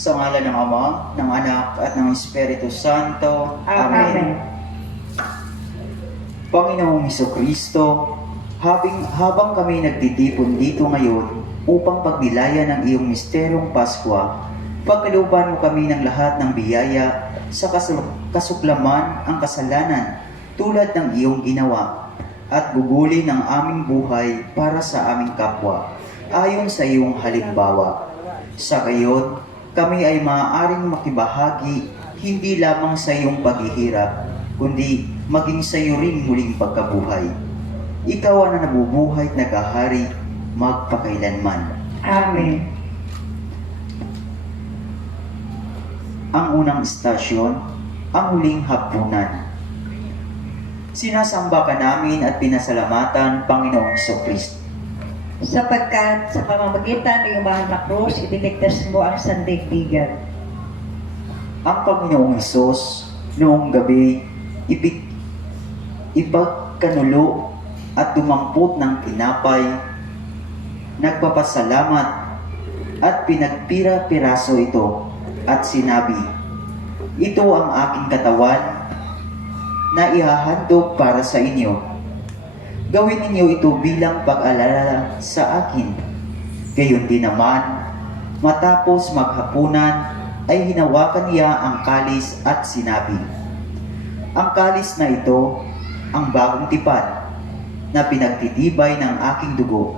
Sa ngalan ng Ama, ng Anak, at ng Espiritu Santo. Amen. Panginoong Hesukristo, habang kami nagtitipon dito ngayon upang pagnilayan ng iyong misteryong Paskwa, pagkalooban mo kami ng lahat ng biyaya sa kasuklaman ang kasalanan tulad ng iyong ginawa at gugulin ang aming buhay para sa aming kapwa ayon sa iyong halimbawa. Sa gayon, kami ay maaaring makibahagi hindi lamang sa iyong paghihirap, kundi maging sa iyo rin muling pagkabuhay. Ikaw ang nabubuhay at naghahari magpakailanman. Amen. Ang unang istasyon, ang huling hapunan. Sinasamba ka namin at pinasalamatan, Panginoong Hesukristo. Sapagkat sa pamamagitan ng iyong mahal na krus, itiligtas mo ang sandaigdigan. Ang Panginoong Hesus noong gabi ipagkanulo at dumampot ng tinapay, nagpapasalamat at pinagpira-piraso ito at sinabi, "Ito ang aking katawan na ihahandog para sa inyo. Gawin ninyo ito bilang pag-alala sa akin." Gayon din naman, matapos maghapunan, ay hinawakan niya ang kalis at sinabi, "Ang kalis na ito, ang bagong tipan, na pinagtitibay ng aking dugo.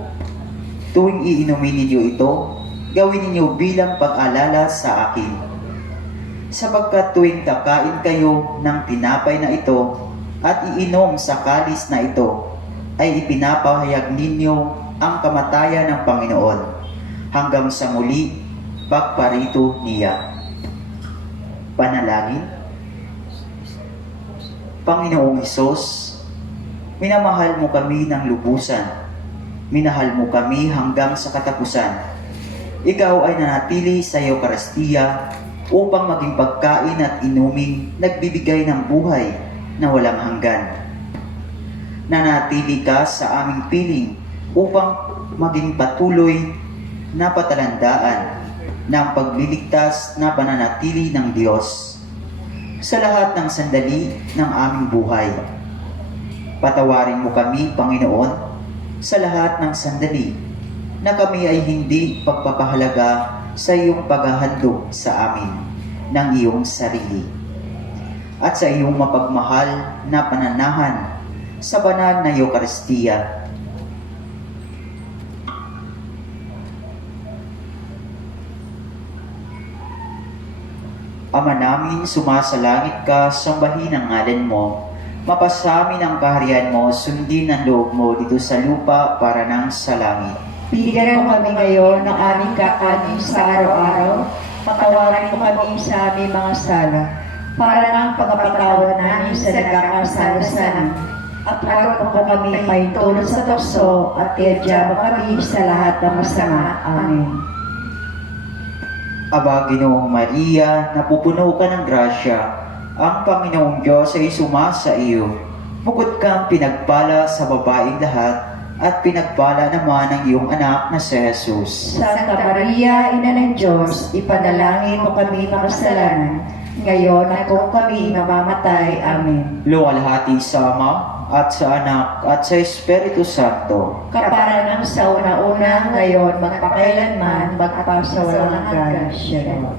Tuwing iinumin ninyo ito, gawin ninyo bilang pag-alala sa akin. Sapagkat tuwing kakain kayo ng tinapay na ito at iinom sa kalis na ito, ay ipinapahayag ninyo ang kamatayan ng Panginoon hanggang sa muli pagparito niya." Panalangin. Panginoong Hesus, minamahal mo kami ng lubusan. Minahal mo kami hanggang sa katapusan. Ikaw ay nanatili sa Eucharistia upang maging pagkain at inuming nagbibigay ng buhay na walang hanggan. Nanatili ka sa aming piling upang maging patuloy na patalandaan ng pagliligtas na pananatili ng Diyos sa lahat ng sandali ng aming buhay. Patawarin mo kami, Panginoon, sa lahat ng sandali na kami ay hindi pagpapahalaga sa iyong paghahandog sa amin ng iyong sarili at sa iyong mapagmahal na pananahan sa banal na Eucharistia. Ama namin, sumasalangit ka, sambahin ang ngalan mo. Mapasamin ang kaharian mo, sundin ang loob mo dito sa lupa para nang sa langit. Bigyan mo kami ngayon ng aming kakanin sa araw-araw. Patawarin mo kami sa aming mga sala, para ng pagpapatawad namin sa nagkakasala sa amin. At huwag mo kami paintulot sa tukso at iadya mo kami sa lahat ng masama. Amen. Aba, Ginoong Maria, napupuno ka ng grasya, ang Panginoong Diyos ay sumasa iyo. Bukod kang pinagpala sa babaeng lahat, at pinagpala naman ang iyong anak na si Jesus. Santa Maria, Ina ng Diyos, ipanalangin mo kami makasalanan, ngayon at kung kami mamamatay. Amen. Luwalhati sa Ama, at sa Anak, at sa Espiritu Santo. Kapara ng sa una-una, ngayon, magpakailanman, magpasawalang hanggan. Shalom.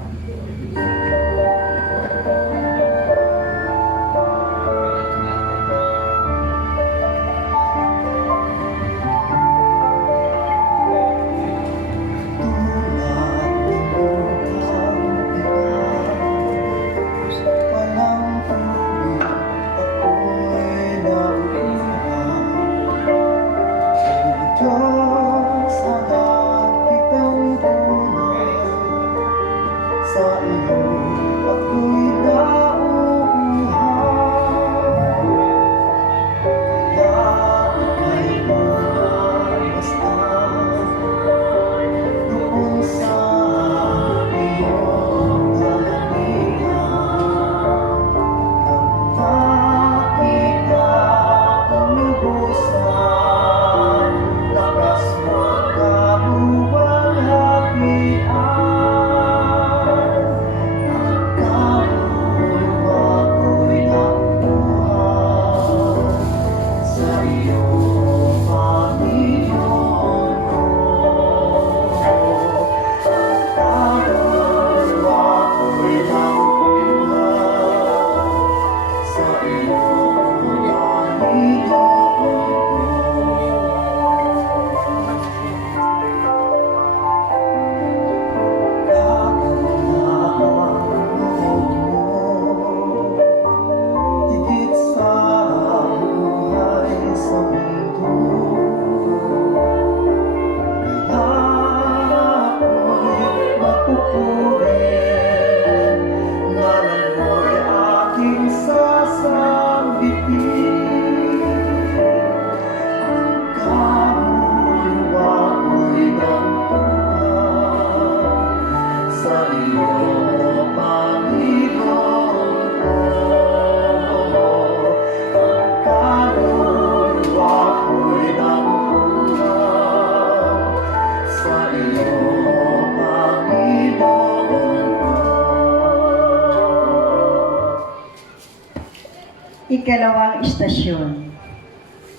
Ikalawang istasyon,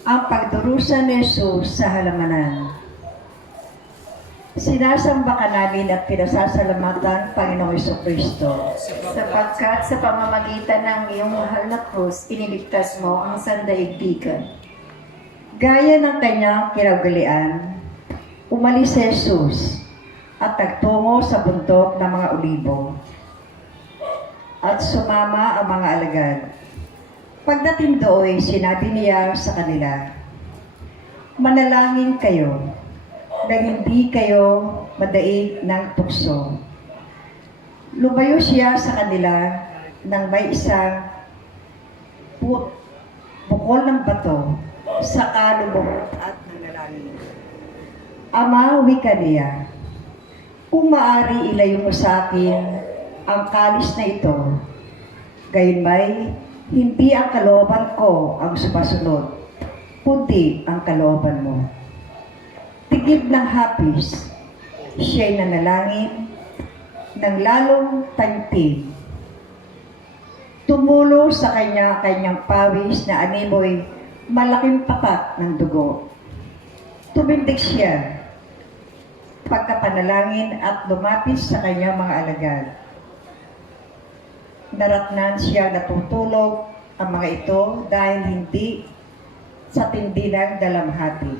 ang pagdurusa ni Jesus sa halamanan. Sinasamba ka namin at pinasasalamatan, Panginoong Jesucristo. Sapagkat sa pamamagitan ng iyong mahal na krus, iniligtas mo ang sandaigdigan. Gaya ng kanyang kinagalian, umalis si Jesus at nagtungo sa bundok ng mga Olibo. At sumama ang mga alagad. Pagdating doon, sinabi niya sa kanila, "Manalangin kayo, na hindi kayo madaig ng tukso." Lumayo siya sa kanila nang may isang bukol ng bato sa kalubog at nanalangin. "Ama," wika niya, "kung maaari ilayo mo sa akin ang kalis na ito, gayunmay hindi ang kalooban ko ang sumasunod, kundi ang kalooban mo." Tigib ng hapis, siya'y nanalangin ng lalong taimtim. Tumulo sa kanyang pawis na animoy malaking patak ng dugo. Tumindig siya pagkapanalangin at lumapit sa kanyang mga alagad. Naratnan siya natutulog ang mga ito dahil hindi sa tindi ng dalamhati.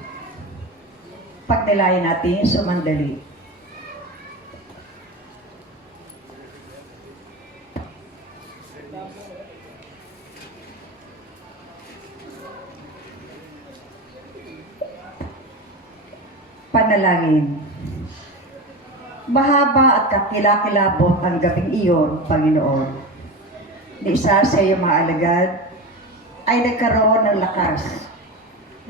Pagnilayan natin sumandali. Panalangin. Mahaba at kakilakilabot ang gabing iyon, Panginoon. Ni isa sa iyong mga alagad ay nagkaroon ng lakas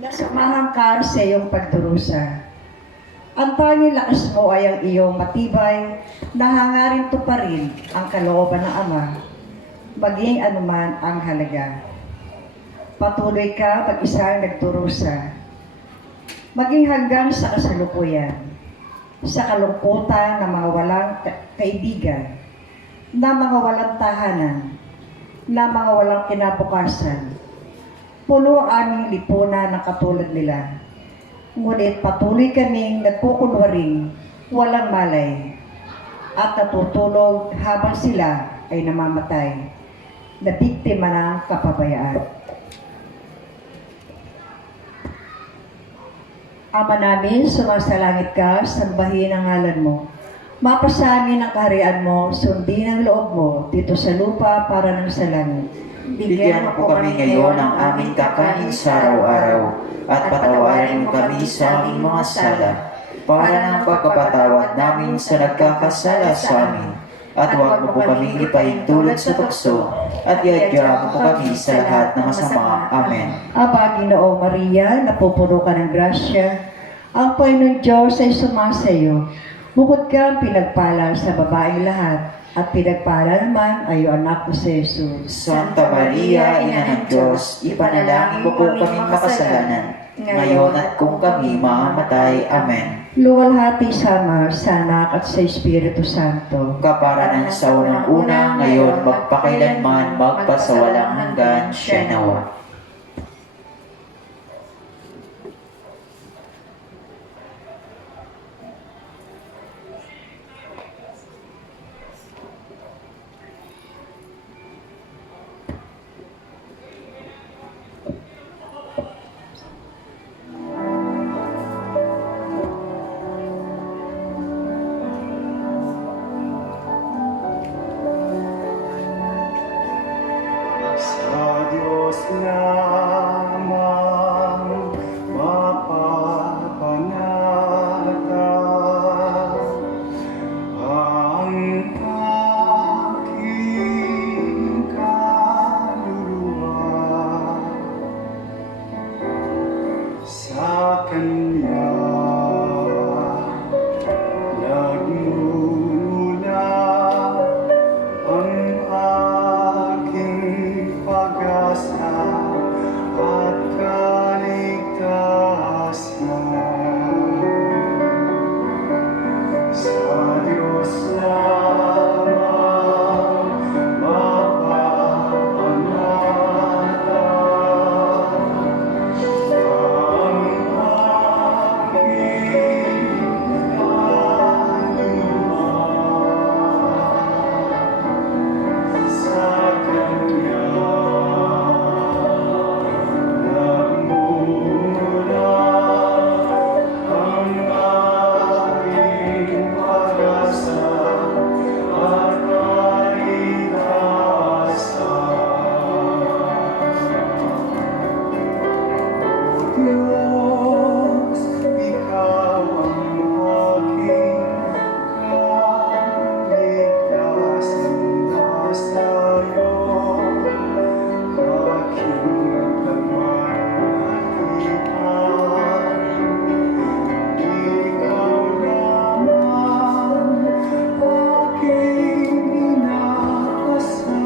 na sumahangkar sa iyong pagdurusa. Ang tanging lakas mo ay ang iyong matibay na hangarin tuparin ang kalooban ng Ama, maging anuman ang halaga. Patuloy ka mag-isang nagdurusa, maging hanggang sa kasalukuyan, sa kalungkutan ng mga walang kaibigan, na mga walang tahanan, na mga walang kinabukasan. Puno ang aming lipunan ng katulad nila. Ngunit patuloy kaming nagkukunwaring walang malay at natutulog habang sila ay namamatay na biktima ng kapabayaan. Ama namin, sumasalangit ka, sambahin ang ngalan mo. Mapasa amin ang kaharian mo, sundin ang loob mo dito sa lupa para ng sa langit. Bigyan mo po kami ngayon ng aming kakanin sa araw-araw, at patawarin mo kami sa aming mga sala, para ng pagkapatawad namin sa nagkakasala sa amin. At huwag mo po kami ipahintulot sa tukso, at iadya mo po kami sa lahat ng masama. Amen. Aba, Ginoo Maria, napupuno ka ng grasya, ang Panginoon Diyos ay sumasayo. Bukod ka pinagpala sa babaeng lahat, at pinagpala naman ay iyong anak na si Jesus. Santa Maria, Ina ng Diyos, ipanalangin mo po kaming makasalanan, ngayon at kung kami mamamatay. Amen. Luwalhati sa Ama, sa Anak at sa Espiritu Santo. Kaparanan sa unang-una, ngayon magpakailanman, magpasawalang hanggan, siya nawa. Sa Diyos na Diyos, Ikaw ang aking kaligtasan na sa'yo, aking pagmamatipan. Ikaw lamang aking inaasahan,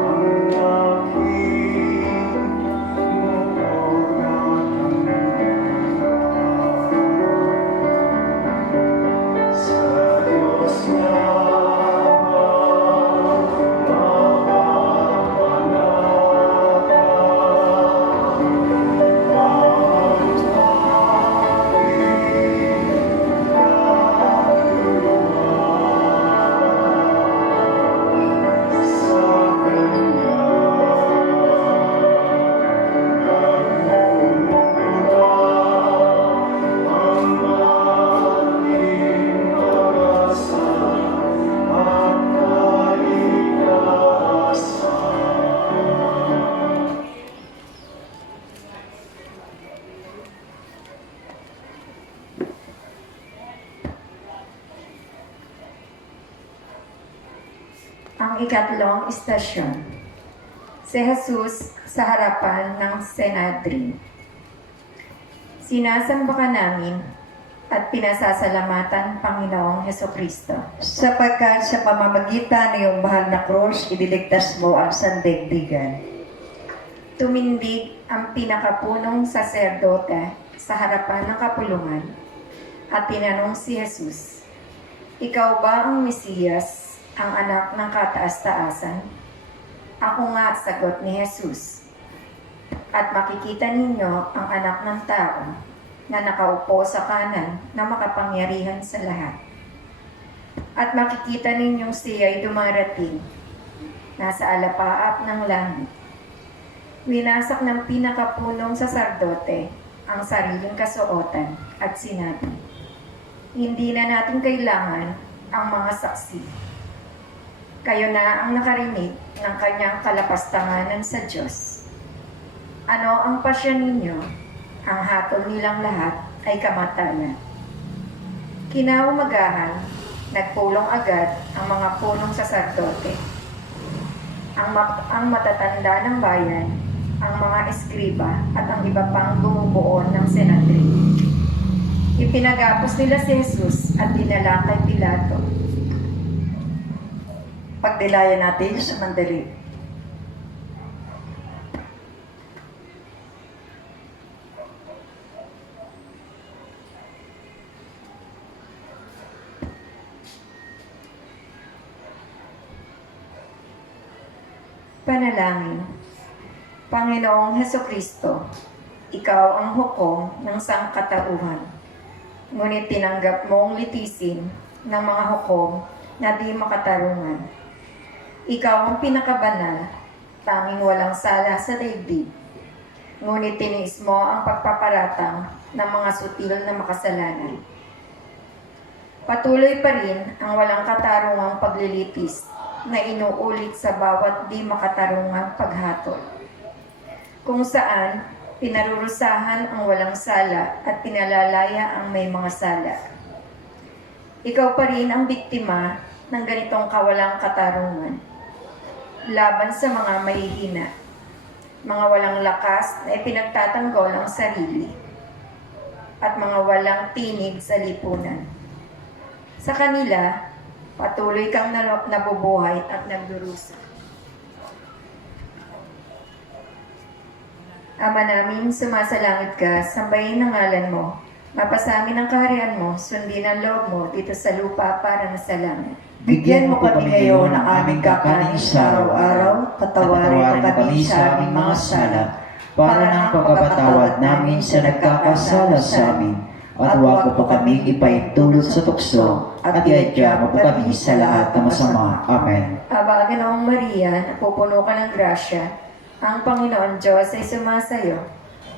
ang aking mauulatang sa Diyos lamang mapapanatang. Ang ikatlong istasyon. Si Jesus sa harapan ng Sanhedrin. Sinasamba ka namin at pinasasalamatan, Panginoong Hesukristo. Sapagkat sa pamamagitan ng iyong mahal na krus, idiligtas mo ang sandaigdigan. Tumindig ang pinakapunong saserdote sa harapan ng kapulungan at tinanong si Jesus, "Ikaw ba ang Mesiyas, ang anak ng kataas-taasan?" "Ako nga," sagot ni Jesus. "At makikita ninyo ang anak ng tao na nakaupo sa kanan na makapangyarihan sa lahat. At makikita ninyong siya'y dumarating, nasa alapaap ng langit." Winasak ng pinakapunong saserdote ang sariling kasuotan at sinabi, "Hindi na natin kailangan ang mga saksi. Kayo na ang nakarinig ng kanyang kalapastanganan sa Diyos. Ano ang pasya ninyo? Ang hatol nilang lahat ay kamatayan." Kinaumagahan, nagpulong agad ang mga punong saserdote, ang matatanda ng bayan, ang mga eskriba at ang iba pang bumubuo ng Sanhedrin. Ipinagapos nila si Jesus at dinala kay Pilato. Pagdilayan natin sa mandali. Panalangin. Panginoong Hesukristo, Ikaw ang hukom ng sangkatauhan. Ngunit tinanggap mong litisin ng mga hukom na di makatarungan. Ikaw ang pinakabanal, tanging walang sala sa daigdig. Ngunit tiniis mo ang pagpaparatang ng mga sutil na makasalanan. Patuloy pa rin ang walang katarungang paglilitis na inuulit sa bawat di makatarungang paghatol, kung saan pinarurusahan ang walang sala at pinalalaya ang may mga sala. Ikaw pa rin ang biktima ng ganitong kawalang katarungan laban sa mga mahihina, mga walang lakas na ipinagtatanggol ang sarili, at mga walang tinig sa lipunan. Sa kanila, patuloy kang nabubuhay at nagdurusa. Ama namin, sumasalangit ka, sambahin ang ngalan mo. Mapasamin ang kaharian mo, sundin ang loob mo dito sa lupa para na sa langit. Bigyan mo kami ngayon ng aming kakanin sa araw-araw, patawarin mo kami sa aming mga sala, para ng pagpapatawad namin sa nagkakasala sa amin. At huwag mo po kami ipaintulot sa tukso, at iadya mo po kami sa lahat ng masama. Amen. Aba, Ginoong Maria, napupuno ka ng grasya, ang Panginoon Diyos ay sumasayo.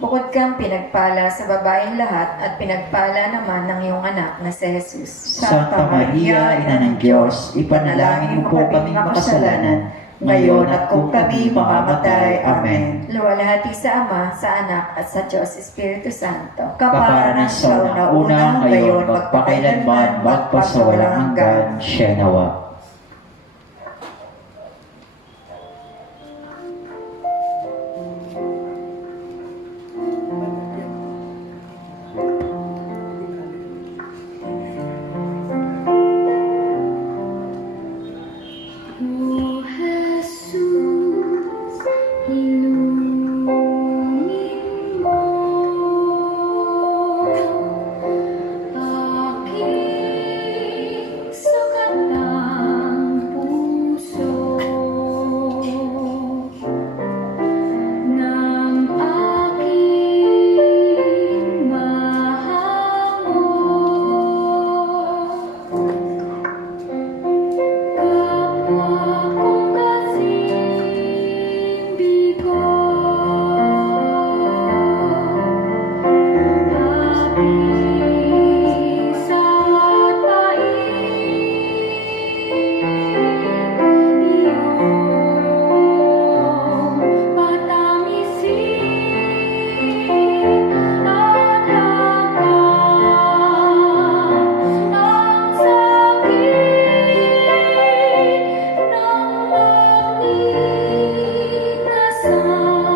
Bukod kang pinagpala sa babaeng lahat at pinagpala naman ng iyong anak na si Jesus. Santa Maria, Ina ng Diyos, ipanalangin mo po kaming makasalanan, ngayon at kung kami mamamatay. Amen. Luwalhati sa Ama, sa Anak, at sa Diyos Espiritu Santo. Kaparanan sa una, ngayon, magpakailanman, magpasawalang hanggan. Siya nawa. O Jesus, inumin mo aking sukat ng puso ng aking mahango. Kapwa kong kasimbigo, labis at pait, iyong patamisin at hanggang ang sakit ng magnig na sangrikis.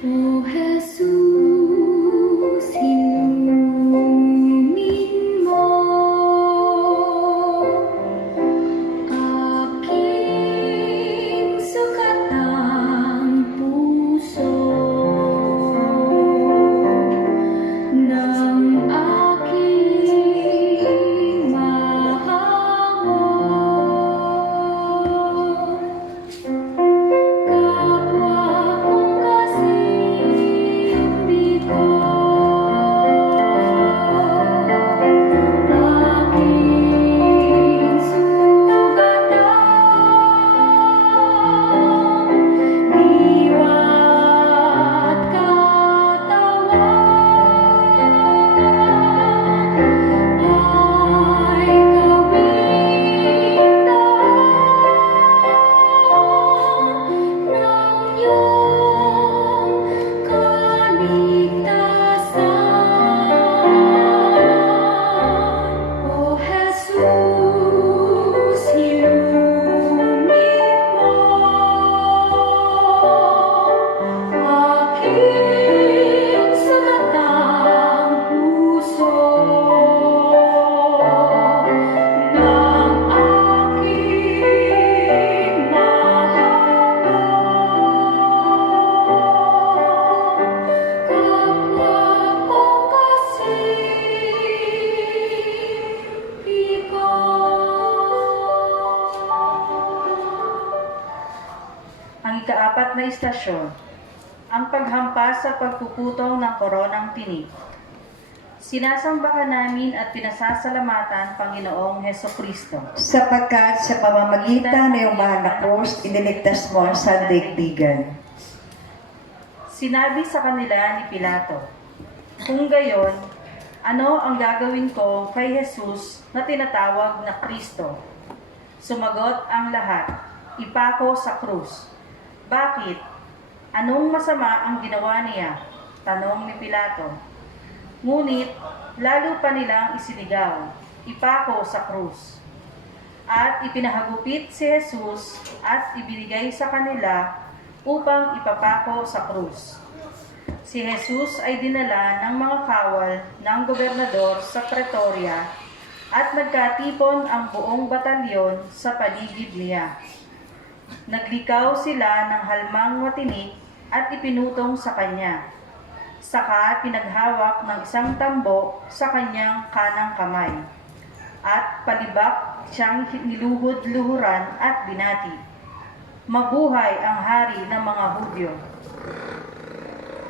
O Jesus, inumin mo aking sukat ng puso ng aking mahango. Kapwa kong kasimbigo, aking sugatan, diwa at katawan ay gawing daan ng iyong kaligtasan. O Jesus, inumin mo aking sagatang puso ng aking mahango. Kapwa kong kasimbigo. Ang ikaapat na istasyon, ang paghampas sa pagpuputong ng koronang tinik. Sinasambahan namin at pinasasalamatan Panginoong Hesukristo. Sapagkat sa pamamagitan ng iyong mahal na krus, iniligtas mo ang sandaigdigan. Sinabi sa kanila ni Pilato, "Kung gayon, ano ang gagawin ko kay Jesus na tinatawag na Kristo?" Sumagot ang lahat, "Ipako sa krus." "Bakit? Anong masama ang ginawa niya?" tanong ni Pilato. Ngunit lalo pa nilang isinigaw, "Ipako sa krus." At ipinahagupit si Jesus at ibinigay sa kanila upang ipapako sa krus. Si Jesus ay dinala ng mga kawal ng gobernador sa Pretoria at nagkatipon ang buong batalyon sa paligid niya. Naglikaw sila ng halmang matinik at ipinutong sa kanya. Saka pinaghawak ng isang tambo sa kanyang kanang kamay. At palibak siyang niluhod-luhuran at binati, "Mabuhay ang hari ng mga Hudyo."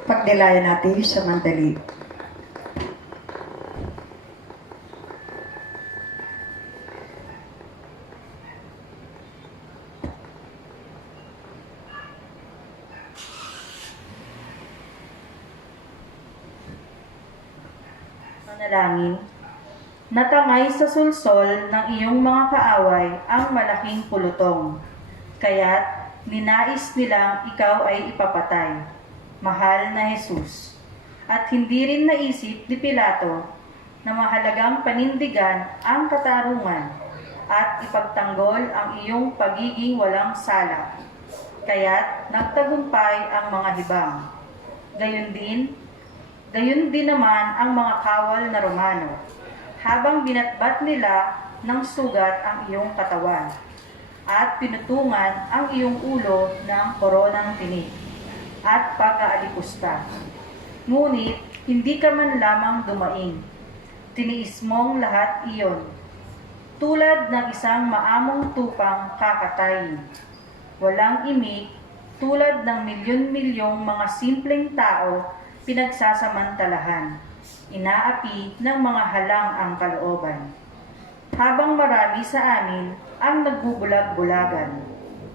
Pagnilayan natin sa mandali. Manalangin. Natangay sa sulsol ng iyong mga kaaway ang malaking pulutong. Kaya't ninais nilang ikaw ay ipapatay, mahal na Jesus. At hindi rin naisip ni Pilato na mahalagang panindigan ang katarungan at ipagtanggol ang iyong pagiging walang sala. Kaya't nagtagumpay ang mga hibang. Gayon din naman ang mga kawal na Romano, habang binatbat nila ng sugat ang iyong katawan at pinutungan ang iyong ulo ng koronang tinik at pag-aalipusta. Ngunit hindi ka man lamang dumaing. Tiniis mong lahat iyon, tulad ng isang maamong tupang kakatayin. Walang imik, tulad ng milyon-milyong mga simpleng tao pinagsasamantalahan. Inaapi ng mga halang ang kalooban. Habang marami sa amin ang nagbubulag-bulagan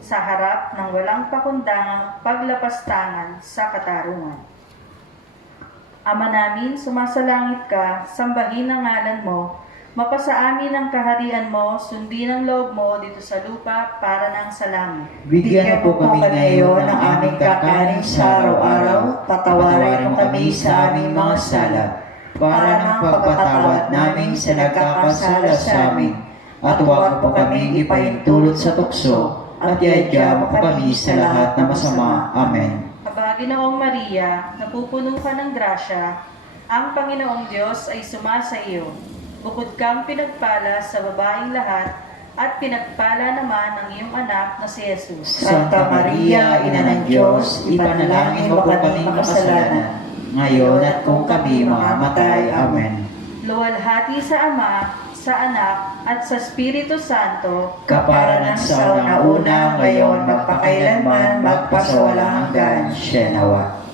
sa harap ng walang pakundangang paglapastangan sa katarungan. Ama namin, sumasalangit ka, sambahin ang ngalan mo, mapasa amin ang kaharian mo, sundin ang loob mo dito sa lupa para ng sa langit. Bigyan mo po kami ngayon ng aming kakanin sa araw-araw, patawarin mo kami sa aming mga sala, para ng pagpatawad namin sa nagkakasala sa amin. At huwag po kami ipahintulot sa tukso, at iadya mo kami sa lahat na masama. Amen. Aba, Ginoong Maria, napupuno ka ng grasya, ang Panginoong Diyos ay sumasa iyo. Bukod kang pinagpala sa babaeng lahat, at pinagpala naman ang iyong anak na si Jesus. Santa Maria, Ina ng Diyos, ipanalangin mo po kami makasalanan, ngayon at kung kami mamamatay. Amen. Luwalhati sa Ama, sa Anak, at sa Espiritu Santo, Kaparanan sa una, ngayon, magpakailanman, magpasawalang hanggan. Siya nawa.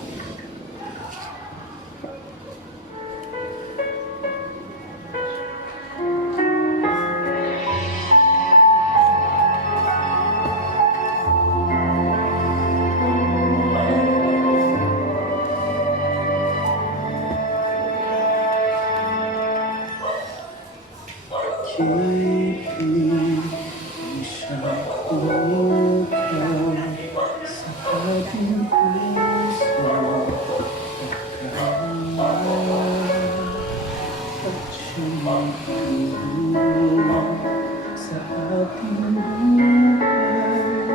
Ibig siyang umukam sa ating puso at siyang tulong sa ating buhay,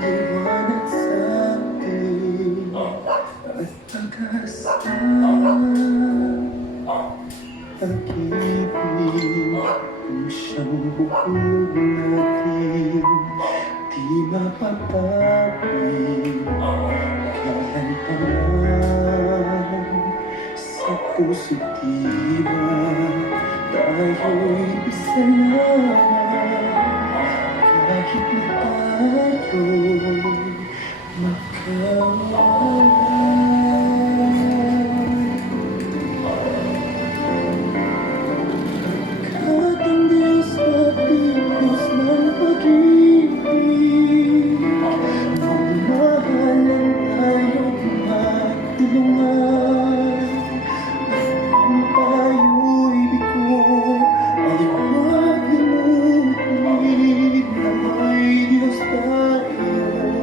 liwanag sa atin at pag-asa. Pag-ibig kung siyang buhog natin, di mapapapig kailanman. Sa puso't diwa, tayo'y isa lamang, kahit na tayo'y magkawalan. At ang Diyos matinos ng pag-ibig, magmahalan tayo't magtulungan. At kung tayo'y bigo, ay huwag limutin na may Diyos tayo.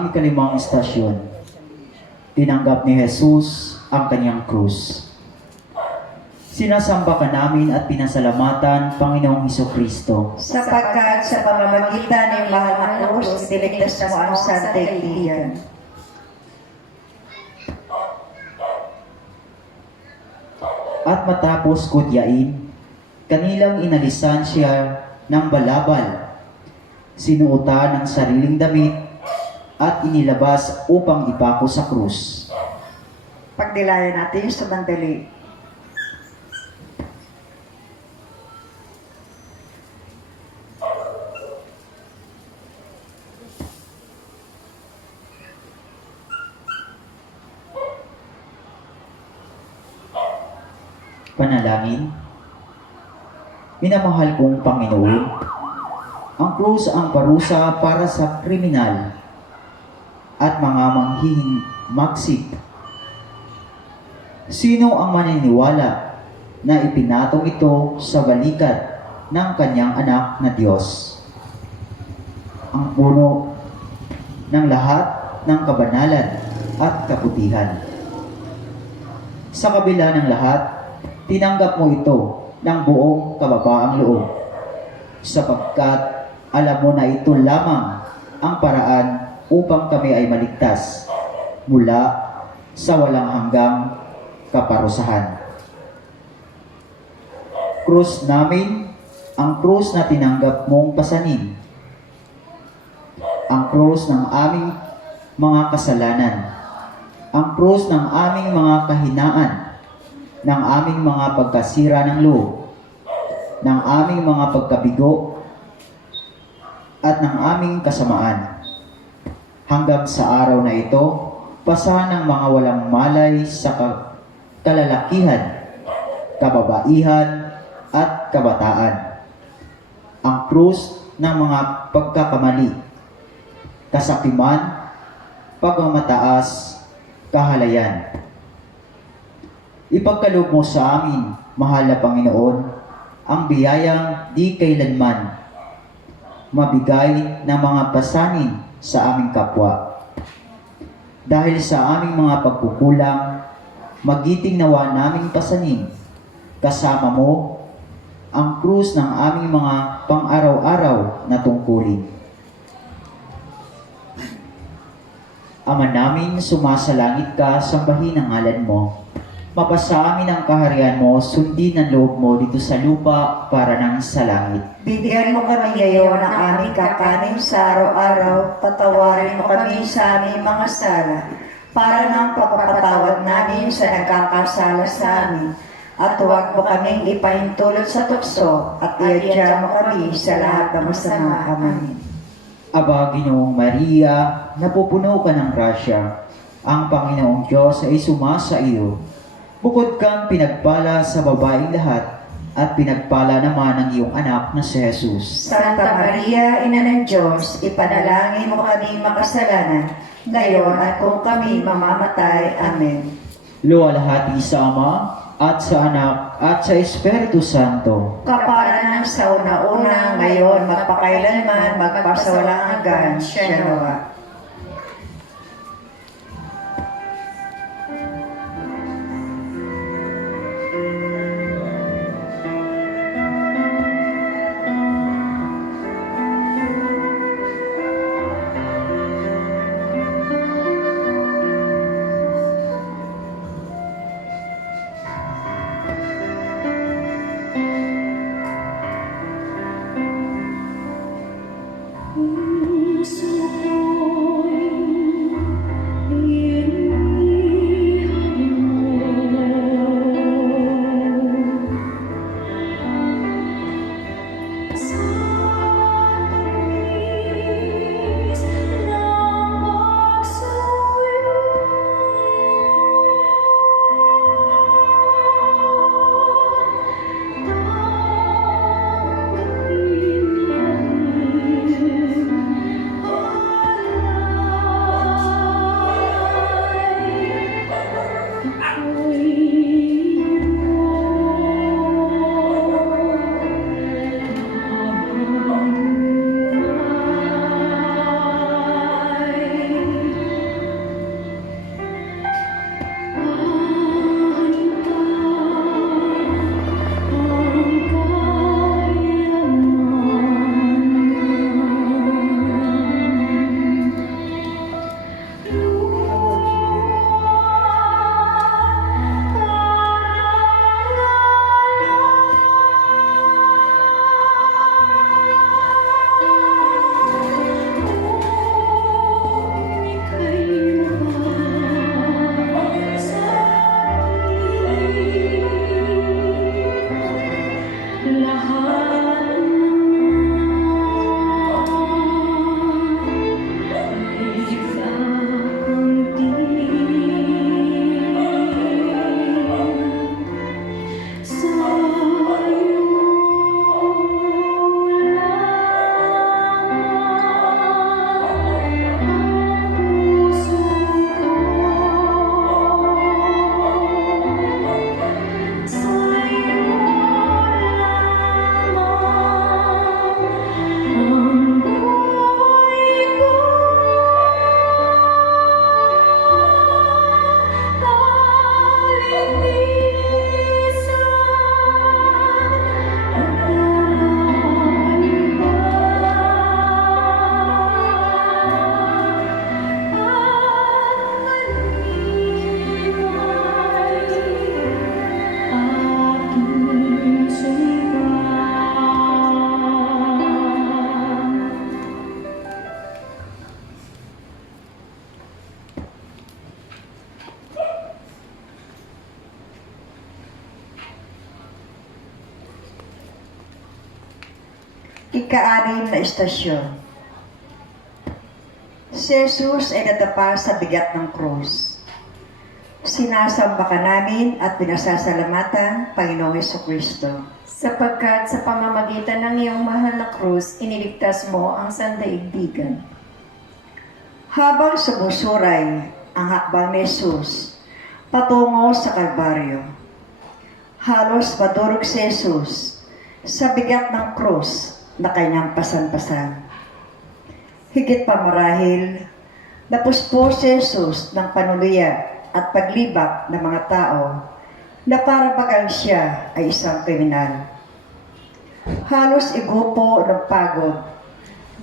ng ikalimang istasyon, tinanggap ni Jesus ang kanyang krus. Sinasamba ka namin at pinasalamatan, Panginoong Hesukristo. Sapagkat sa pamamagitan ng mahal na krus, itiligtas mo ang sandaigdigan. At matapos kudyain, kanilang inalisan siya ng balabal, sinuotan ng sariling damit, at inilabas upang ipako sa krus. Pagdilayan natin yung sumandali. Panalangin. Minamahal kong Panginoon, ang krus ang parusa para sa kriminal at mga manghihing magsik. Sino ang maniniwala na ipinatong ito sa balikat ng kanyang anak na Diyos? Ang puno ng lahat ng kabanalan at kabutihan. Sa kabila ng lahat, tinanggap mo ito ng buong kababaang loob, sapagkat alam mo na ito lamang ang paraan upang kami ay maligtas mula sa walang hanggang kaparusahan. Krus namin, ang krus na tinanggap mong pasanin, ang krus ng aming mga kasalanan, ang krus ng aming mga kahinaan, ng aming mga pagkasira ng loob, ng aming mga pagkabigo, at ng aming kasamaan. Hanggang sa araw na ito, pasa ng mga walang malay sa kalalakihan, kababaihan, at kabataan. Ang krus ng mga pagkakamali, kasakiman, pagmamataas, kahalayan. Ipagkaloob mo sa amin, mahal na Panginoon, ang biyayang di kailanman mabigay ng mga pasanin sa aming kapwa. Dahil sa aming mga pagkukulang, magiting nawa naming pasanin, kasama mo ang krus ng aming mga pang-araw-araw na tungkulin. Ama namin, sumasalangit ka, sambahin ang ngalan mo. Mapasa amin ang kaharian mo, sundin ang loob mo dito sa lupa para nang sa langit. Bigyan mo kami ngayon ng aming kakanin sa araw-araw, patawarin mo kami sa aming mga sala, para ng pagpapatawad namin sa nagkakasala sa amin. At huwag mo kaming ipahintulot sa tukso, at iadya mo kami sa lahat ng masama. Amen. Aba, Ginoong Maria, napupuno ka ng grasya. Ang Panginoong Diyos ay sumasa iyo. Bukod kang pinagpala sa babaeng lahat, at pinagpala naman ang iyong anak na si Jesus. Santa Maria, Ina ng Diyos, ipanalangin mo kami makasalanan, ngayon at kung kami mamamatay. Amen. Luwalhati sa Ama, at sa Anak, at sa Espiritu Santo. Kapara ng sa una-una, ngayon, magpakailanman, magpasawalang hanggan, siya nawa. Puso ko Ika-anim na istasyon. Si Jesus ay natapa sa bigat ng krus. Sinasamba ka namin at pinasasalamatan, Panginoong Hesukristo. Sapagkat sa pamamagitan ng iyong mahal na krus, iniligtas mo ang sandaigdigan. Habang sumusuray ang hakbang ni Jesus patungo sa Kalbaryo, halos madurog si Jesus sa bigat ng krus na kanyang pasan-pasan. Higit pa marahil, napuspos si Jesus ng panuluya at paglibak ng mga tao na para bagang siya ay isang kriminal. Halos igupo ng pagod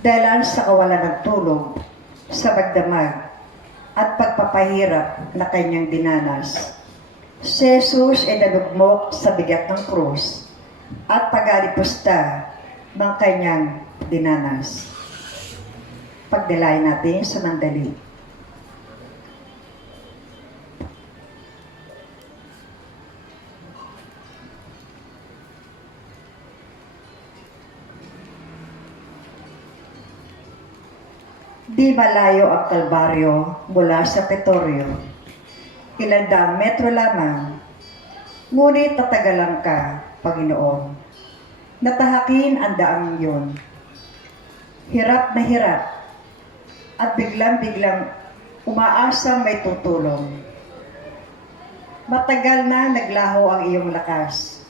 dahil sa kawalan ng tulog, sa pagdamag at pagpapahirap na kanyang dinanas. Si Jesus ay nalugmok sa bigat ng krus at pag-alipusta ng kanyang dinanas. Pagdalayan natin sa mandali. Di malayo ang Kalbaryo mula sa Pretorio. Ilang daang metro lamang, ngunit tatagalan ka, Panginoon. Natahakin ang daang yun. Hirap na hirap, at biglang-biglang umaasang may tutulong. Matagal na naglaho ang iyong lakas.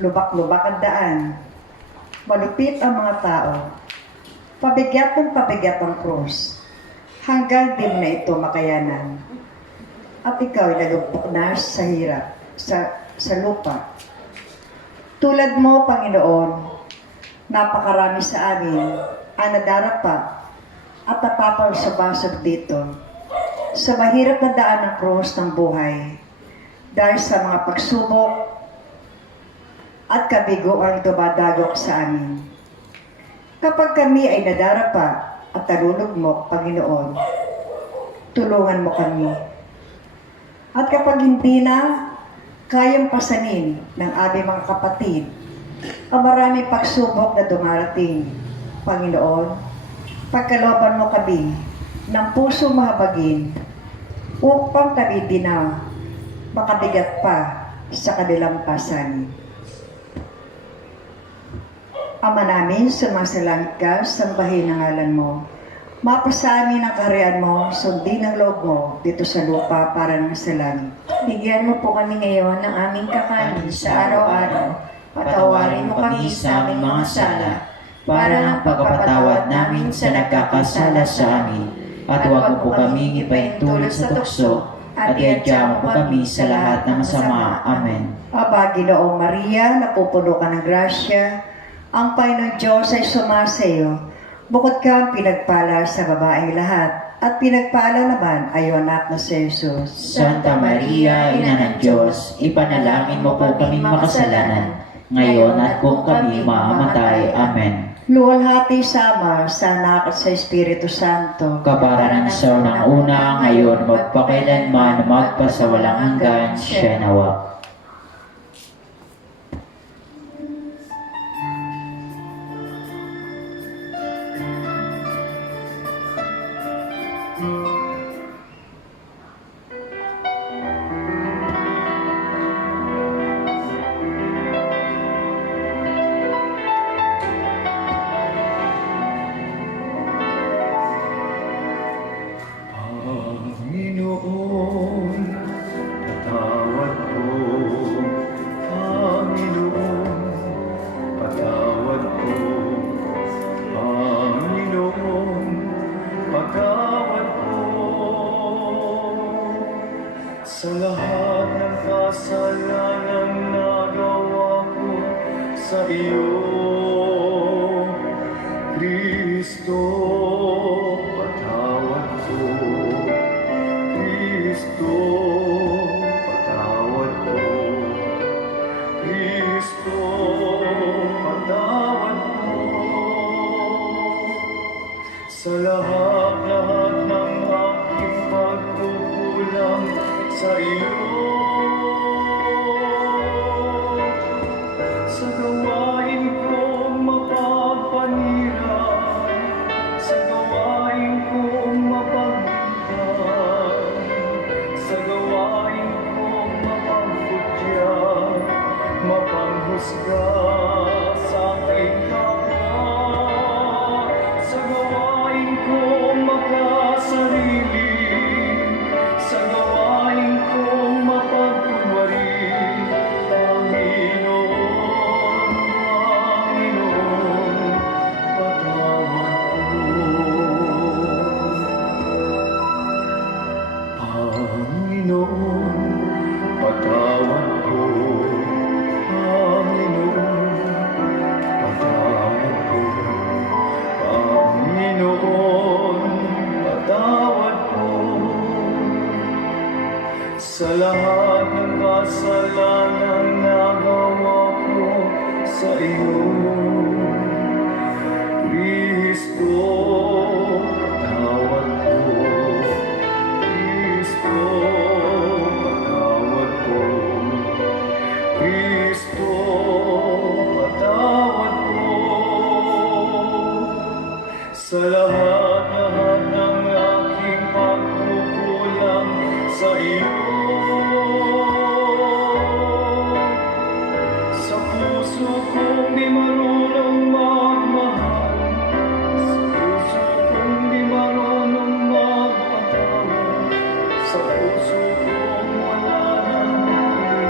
Lubak-lubak ang daan. Malupit ang mga tao. Pabigat ang krus, hanggang di mo na ito makayanan. At ikaw ay nalugpok na sa hirap, sa lupa. Tulad mo, Panginoon, napakarami sa amin ang nadarapa at napapasabasag dito sa mahirap na daan ng krus ng buhay dahil sa mga pagsubok at kabiguang dumadagok sa amin. Kapag kami ay nadarapa at nalulugmok, Panginoon, tulungan mo kami. At kapag hindi na kayang pasanin ng aming mga kapatid ang maraming pagsubok na dumarating, Panginoon, pagkalooban mo kami ng puso mahabagin upang kami din na makabigat pa sa kanilang pasanin. Ama namin, sumasalangit ka, sambahin ang ngalan mo. Mapasa amin ang kaharian mo, sundin ang loob mo dito sa lupa para ng sa langit. Bigyan mo po kami ngayon ng aming kakanin sa araw-araw. Patawarin mo kami sa aming mga sala, para ng pagpapatawad namin sa nagkakasala sa amin. At huwag mo po kaming ipaintulot sa tukso, at iadya mo po kami sa lahat ng masama. Amen. Aba, Ginoong Maria, napupuno ka ng grasya, ang Panginoong Diyos ay sumasayo. Bukod ka ang pinagpala sa babaeng lahat, at pinagpala naman ay iyong anak na si Jesus. Santa Maria, Ina ng Diyos, ipanalangin mo po kaming makasalanan, ngayon at kung kami mamamatay. Amen. Luwalhati sa Ama, sa Anak at sa Espiritu Santo. Kabaran sa unang una, ngayon magpakailanman, magpasawalang hanggan, siya nawa. Panginoon, patawad po. Panginoon, patawad po. Panginoon, patawad po. Sa lahat ng kasalanan nagawa ko sa iyo, Kristo, patawad po. Kristo, patawad po. Kristo, patawad po. Sa lahat ng aking pagkukulang sa iyo, sa gawain kong mapagpakumbaba Kristo, patawad mo sa lahat ng aking pagkukulang sa iyo. Sa puso kong di marunong magmahal, sa puso kong di marunong magpatawad, sa puso kong wala nang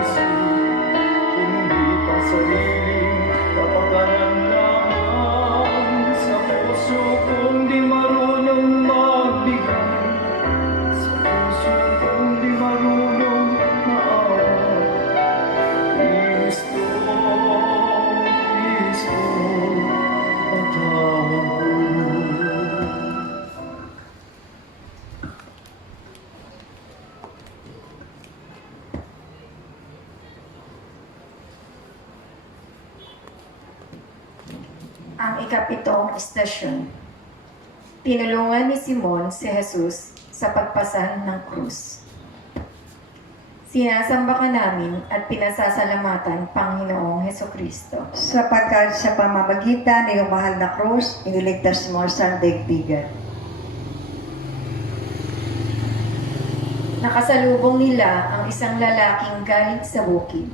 isip, kundi pa sariling kapakanan lamang. Sa puso kong di marunong magbigay, sa puso kong di marunong maawa. Kristo, Kristo, patawad mo. Ang ikapitong istasyon. Tinulungan ni Simon si Jesus sa pagpasan ng krus. Sinasamba ka namin at pinasasalamatan, Panginoong Hesukristo. Sapagkat sa pamamagitan ng iyong mahal na krus, iniligtas mo sa daigdigan. Nakasalubong nila ang isang lalaking galing sa bukid,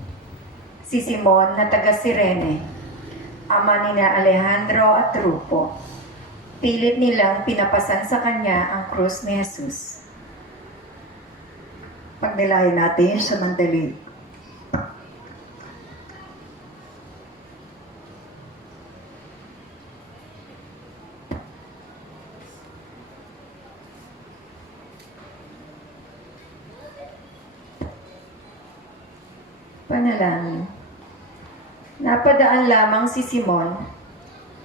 si Simon na taga Cirene, ama nina Alejandro at Rufo. Pilit nilang pinapasan sa kanya ang krus ni Jesus. Pagnilayan natin sa mandali. Panalangin. Napadaan lamang si Simon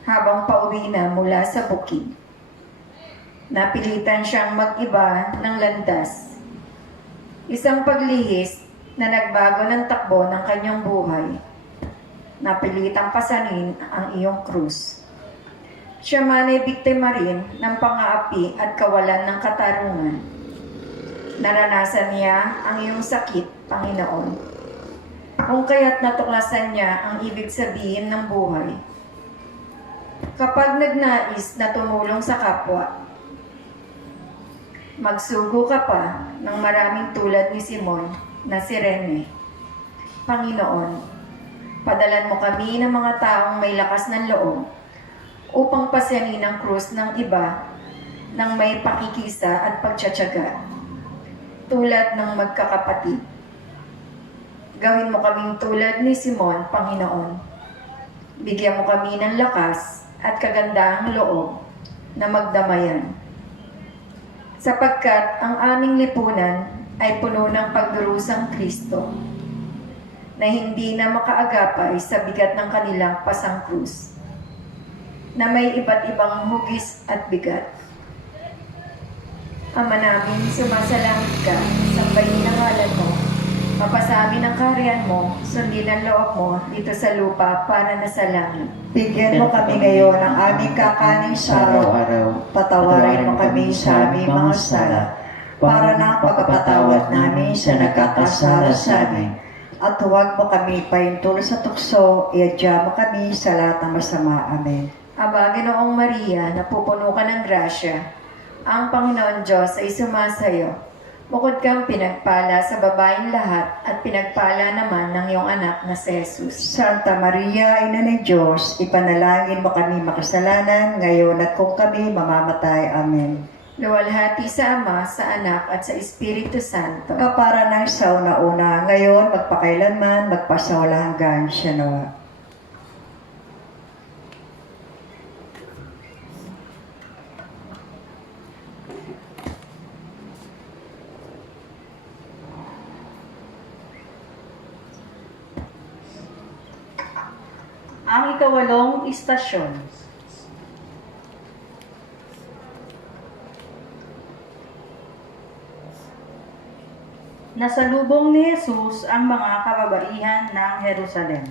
habang pauwi na mula sa bukid. Napilitan siyang mag-iba ng landas. Isang paglihis na nagbago ng takbo ng kanyang buhay. Napilitang pasanin ang iyong krus. Siya man ay biktima rin ng pang-aapi at kawalan ng katarungan. Naranasan niya ang iyong sakit, Panginoon. Kung kaya't natuklasan niya ang ibig sabihin ng buhay. Kapag nagnais na tumulong sa kapwa, magsugo ka pa ng maraming tulad ni Simon na si Rene. Panginoon, padalan mo kami ng mga taong may lakas ng loob upang pasyanin ang krus ng iba ng may pakikisa at pagtsatsaga, tulad ng magkakapatid. Gawin mo kaming tulad ni Simon, Panginoon. Bigyan mo kami ng lakas at kagandahang loob na magdamayan. Sapagkat ang aming lipunan ay puno ng pagdurusang Kristo na hindi na makaagapay sa bigat ng kanilang pasang krus, na may iba't ibang hugis at bigat. Ama namin, sumasalangit ka, sambahin ang ngalan mo, mapasabi ng kaharian mo, sundin ang loob mo dito sa lupa para na sa langit. Bigyan mo kami ngayon ng aming kakaning sa araw-araw. Patawarin mo kami sa aming mga sala, para na pagkapatawad namin sa nagkakasala sa amin. At huwag mo kami paintulot sa tukso, iadya mo kami sa lahat ng masama. Amen. Aba, Ginoong Maria, napupuno ka ng grasya, ang Panginoon Diyos ay sumasayo. Bukod kang pinagpala sa babaeng lahat at pinagpala naman ng iyong anak na si Jesus. Santa Maria, Ina ng Diyos, ipanalangin mo kami makasalanan, ngayon at kung kami mamamatay. Amen. Luwalhati sa Ama, sa Anak, at sa Espiritu Santo. Kapara ng sa una-una, ngayon, magpakailanman, magpasawala hanggan siya nawa. Ang ikawalong istasyon. Nasalubong ni Jesus ang mga kababaihan ng Jerusalem.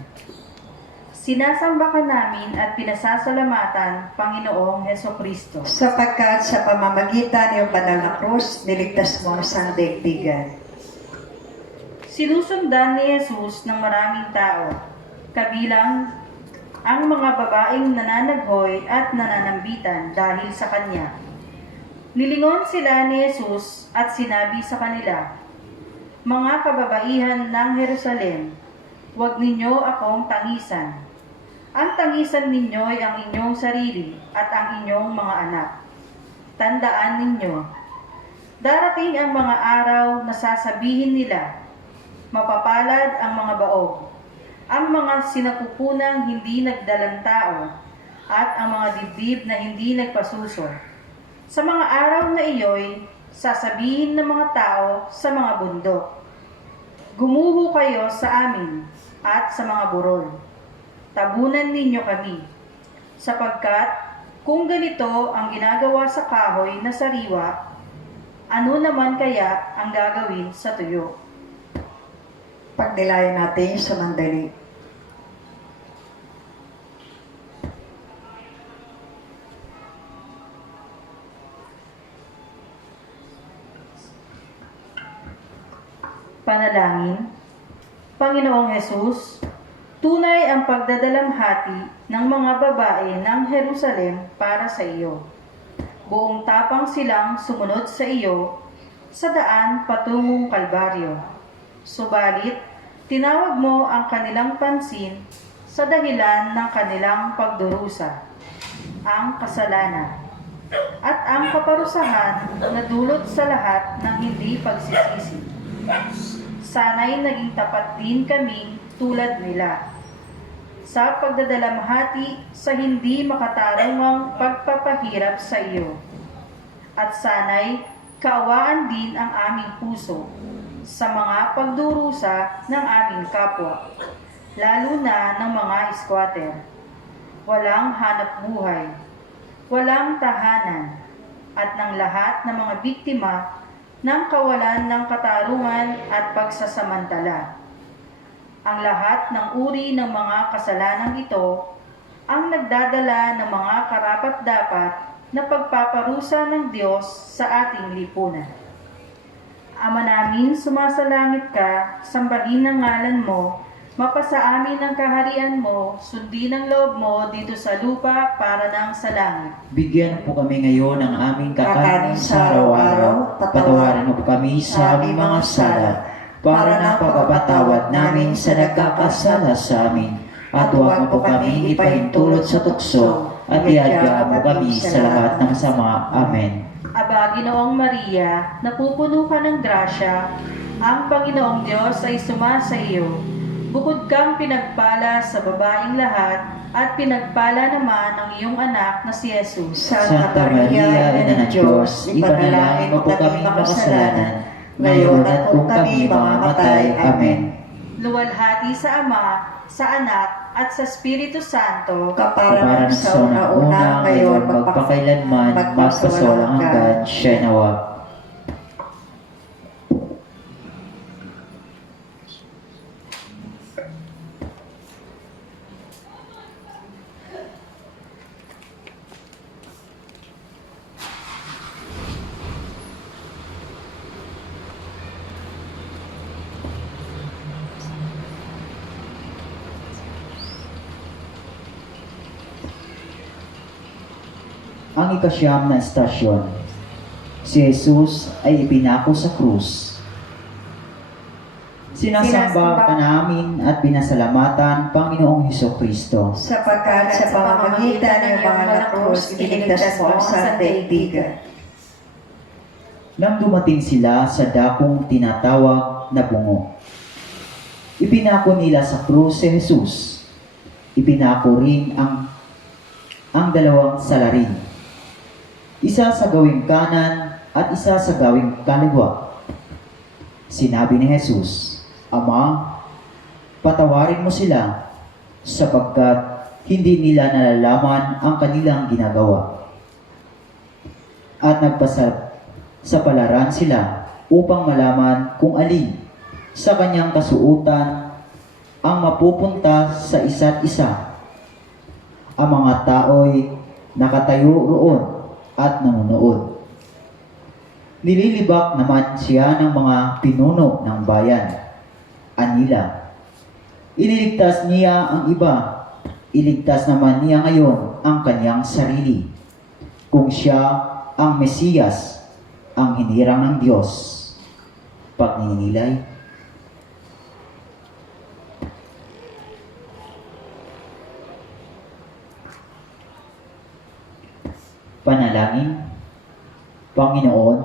Sinasamba ka namin at pinasasalamatan, Panginoong Hesukristo. Sapagkat sa pamamagitan ng banal na krus, niligtas mo ang daigdigan. Sinusundan ni Jesus ng maraming tao, kabilang ang mga babaeng nananaghoy at nananambitan dahil sa kanya. Nilingon sila ni Jesus at sinabi sa kanila, "Mga kababaihan ng Jerusalem, huwag ninyo akong tangisan. Ang tangisan ninyo ay ang inyong sarili at ang inyong mga anak. Tandaan ninyo, darating ang mga araw na sasabihin nila, mapapalad ang mga baog, ang mga sinapupunang hindi nagdalang tao, at ang mga dibdib na hindi nagpasuso. Sa mga araw na iyo'y sasabihin ng mga tao sa mga bundok, gumuho kayo sa amin at sa mga burol. Tabunan ninyo kami, sapagkat kung ganito ang ginagawa sa kahoy na sariwa, ano naman kaya ang gagawin sa tuyo?" Pagnilayan natin sa mandali. Panalangin. Panginoong Hesus, tunay ang pagdadalamhati ng mga babae ng Jerusalem para sa iyo. Buong tapang silang sumunod sa iyo sa daan patungong Kalbaryo. Subalit, tinawag mo ang kanilang pansin sa dahilan ng kanilang pagdurusa, ang kasalanan, at ang kaparusahan na dulot sa lahat ng hindi pagsisisi. Sana'y naging tapat din kaming tulad nila sa pagdadalamhati sa hindi makatarungang pagpapahirap sa iyo. At sana'y kaawaan din ang aming puso sa mga pagdurusa ng aming kapwa, lalo na ng mga squatter. Walang hanap buhay, walang tahanan, at ng lahat ng mga biktima ng kawalan ng katarungan at pagsasamantala. Ang lahat ng uri ng mga kasalanang ito ang nagdadala ng mga karapat-dapat na pagpaparusa ng Diyos sa ating lipunan. Ama namin, sumasalangit ka, sambahin ang ngalan mo, mapasa amin ang kaharian mo, sundin ang loob mo dito sa lupa para nang sa langit. Bigyan po kami ngayon ng aming kakanin sa araw-araw. Patawarin mo po kami sa aming mga sala, para na pagpapatawad namin sa nagkakasala sa amin. At huwag mo po kami ipahintulot sa tukso, at iadya mo kami sa lahat ng sama. Amen. Aba, Ginoong Maria, napupuno ka ng grasya, ang Panginoong Diyos ay sumasa iyo. Bukod kang pinagpala sa babaeng lahat, at pinagpala naman ang iyong anak na si Jesus. Santa Maria, Ina ng Diyos, ipanalangin mo po kami makasalanan, ngayon at kung kami mamamatay. Amen. Luwalhati sa Ama, sa Anak, at sa Espiritu Santo, Kaparan sa una, ngayon, magpakailanman, magpasawalang hanggan, siya nawa. Ang ikasyam na estasyon, si Jesus ay ipinako sa krus. Sinasamba ka namin at pinasalamatan, Panginoong Hesukristo. sapagkat sa pamamagitan ng iyong mga krus, iligtas mo ang sandaigdigan. Nang dumating sila sa dakong tinatawag na bungo, ipinako nila sa krus si Jesus. Ipinako rin ang dalawang salarin, isa sa gawing kanan at isa sa gawing kaliwa. Sinabi ni Jesus, "Ama, patawarin mo sila, sapagkat hindi nila nalalaman ang kanilang ginagawa." At nagpasapalaran sila upang malaman kung alin sa kanyang kasuutan ang mapupunta sa isa't isa. Ang mga tao'y nakatayo roon at nanonood. Nililibak naman siya ng mga pinuno ng bayan anila. Iniligtas niya ang iba, iligtas naman niya ngayon ang kanyang sarili. Kung siya ang Mesiyas, ang hinirang ng Diyos. Pagninilay. Panalangin. Panginoon,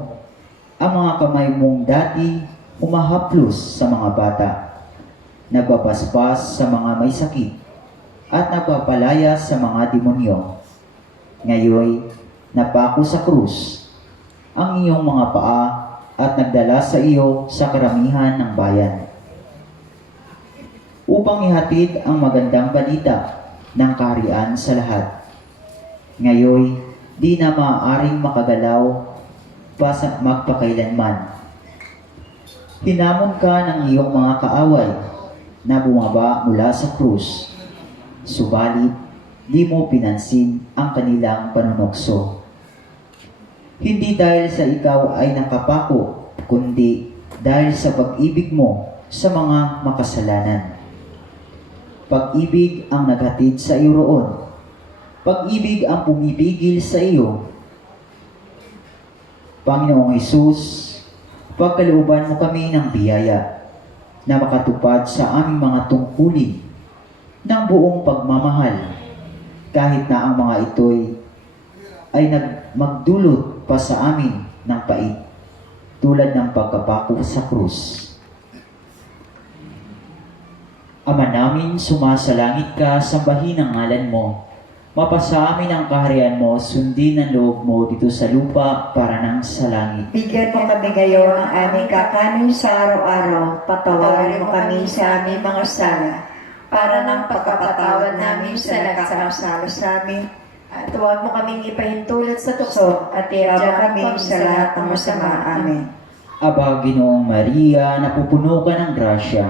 ang mga kamay mong dati humahaplos sa mga bata, nagbabasbas sa mga may sakit, at nagpapalaya sa mga demonyo. Ngayon, napako sa krus ang iyong mga paa at nagdala sa iyo sa karamihan ng bayan. Upang ihatid ang magandang balita ng kaharian sa lahat. Ngayon, di na maaaring makagalaw pa sa magpakailanman. Hinamon ka ng iyong mga kaaway na bumaba mula sa krus. Subalit, di mo pinansin ang kanilang panunokso. Hindi dahil sa ikaw ay nakapako, kundi dahil sa pag-ibig mo sa mga makasalanan. Pag-ibig ang naghatid sa iyo roon. Pag-ibig ang pumipigil sa iyo. Panginoong Hesus, pagkalooban mo kami ng biyaya na makatupad sa aming mga tungkulin ng buong pagmamahal, kahit na ang mga ito'y ay magdulot pa sa amin ng pait, tulad ng pagkapako sa krus. Ama namin, sumasalangit ka, sambahin ang ngalan mo. Mapasa amin ang kaharian mo, sundin ang loob mo dito sa lupa para nang sa langit. Bigyan mo kami ngayon ng aming kakanin sa araw-araw. Patawarin mo kami sa aming mga sala, para ng pagkapatawad namin sa nagkakasala sa amin. At huwag mo kaming ipahintulot sa tukso at iadya kami sa lahat ng masama. Amen. Aba, Ginoong Maria, napupuno ka ng grasya.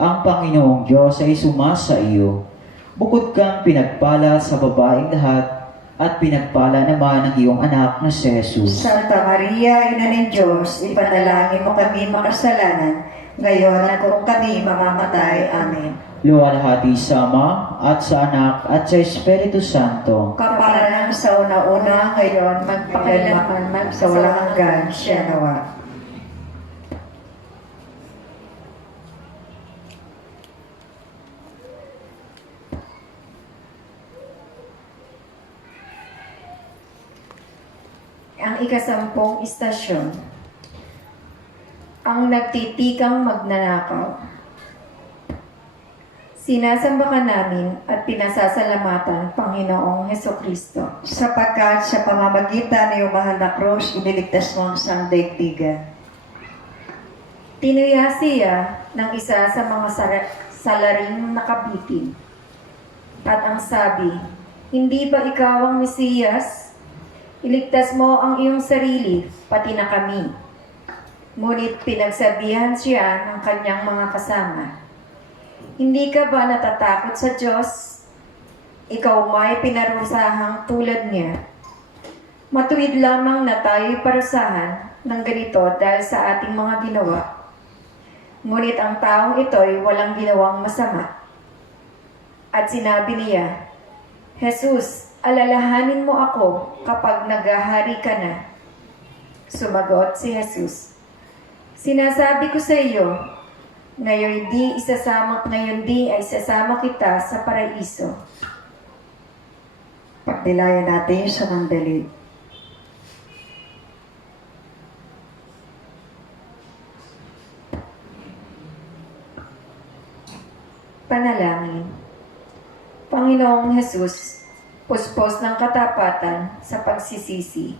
Ang Panginoong Diyos ay sumasa iyo. Bukod kang pinagpala sa babaeng lahat, at pinagpala naman ang iyong anak na si Jesus. Santa Maria, Ina ng Diyos, ipanalangin mo kami makasalanan, ngayon at kung kami mamamatay. Amen. Luwalhati sa Ama, at sa Anak, at sa Espiritu Santo. Kapara ng sa una-una, ngayon, magpakailanman, sa walang hanggan, siya nawa. Ang ikasampung istasyon, ang nagtitikang magnanakaw. Sinasamba ka namin at pinasasalamatan, Panginoong Hesukristo. Sapagkat sa pamamagitan ng iyong mahal na krus, iniligtas mo ang sangdaigdigan. Tinuya siya ng isa sa mga salaring nakabitin. At ang sabi, hindi ba ikaw ang Mesiyas? Iligtas mo ang iyong sarili, pati na kami. Ngunit pinagsabihan siya ng kanyang mga kasama. Hindi ka ba natatakot sa Diyos? Ikaw may pinarusahang tulad niya. Matuwid lamang na tayo'y parusahan ng ganito dahil sa ating mga ginawa. Ngunit ang taong ito'y walang ginawang masama. At sinabi niya, Jesus, alalahanin mo ako kapag naghahari ka na. Sumagot si Jesus, sinasabi ko sa iyo, ngayon di ay isasama kita sa paraiso. Pagnilayan natin sa mandali. Panalangin. Panginoong Jesus, puspos ng katapatan sa pagsisisi,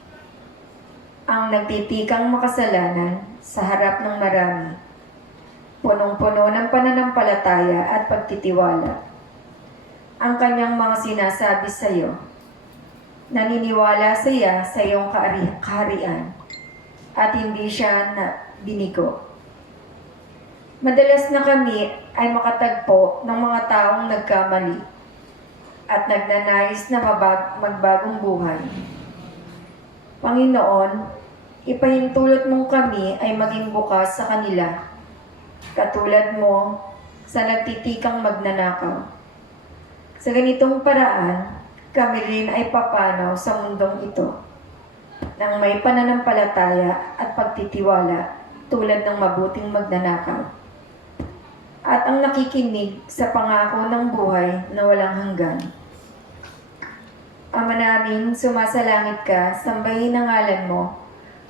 ang nagtitikang makasalanan sa harap ng marami, punong-puno ng pananampalataya at pagtitiwala. Ang kanyang mga sinasabi sa iyo, naniniwala siya sa iyong kaharian at hindi siya na binigo. Madalas na kami ay makatagpo ng mga taong nagkamali at nagnanais na magbagong buhay. Panginoon, ipahintulot mong kami ay maging bukas sa kanila katulad mo sa nagtitikang magnanakaw. Sa ganitong paraan, kami rin ay papanaw sa mundong ito nang may pananampalataya at pagtitiwala tulad ng mabuting magnanakaw. At ang nakikinig sa pangako ng buhay na walang hanggan. Ama namin, sumasalangit ka, sambahin ang ngalan mo.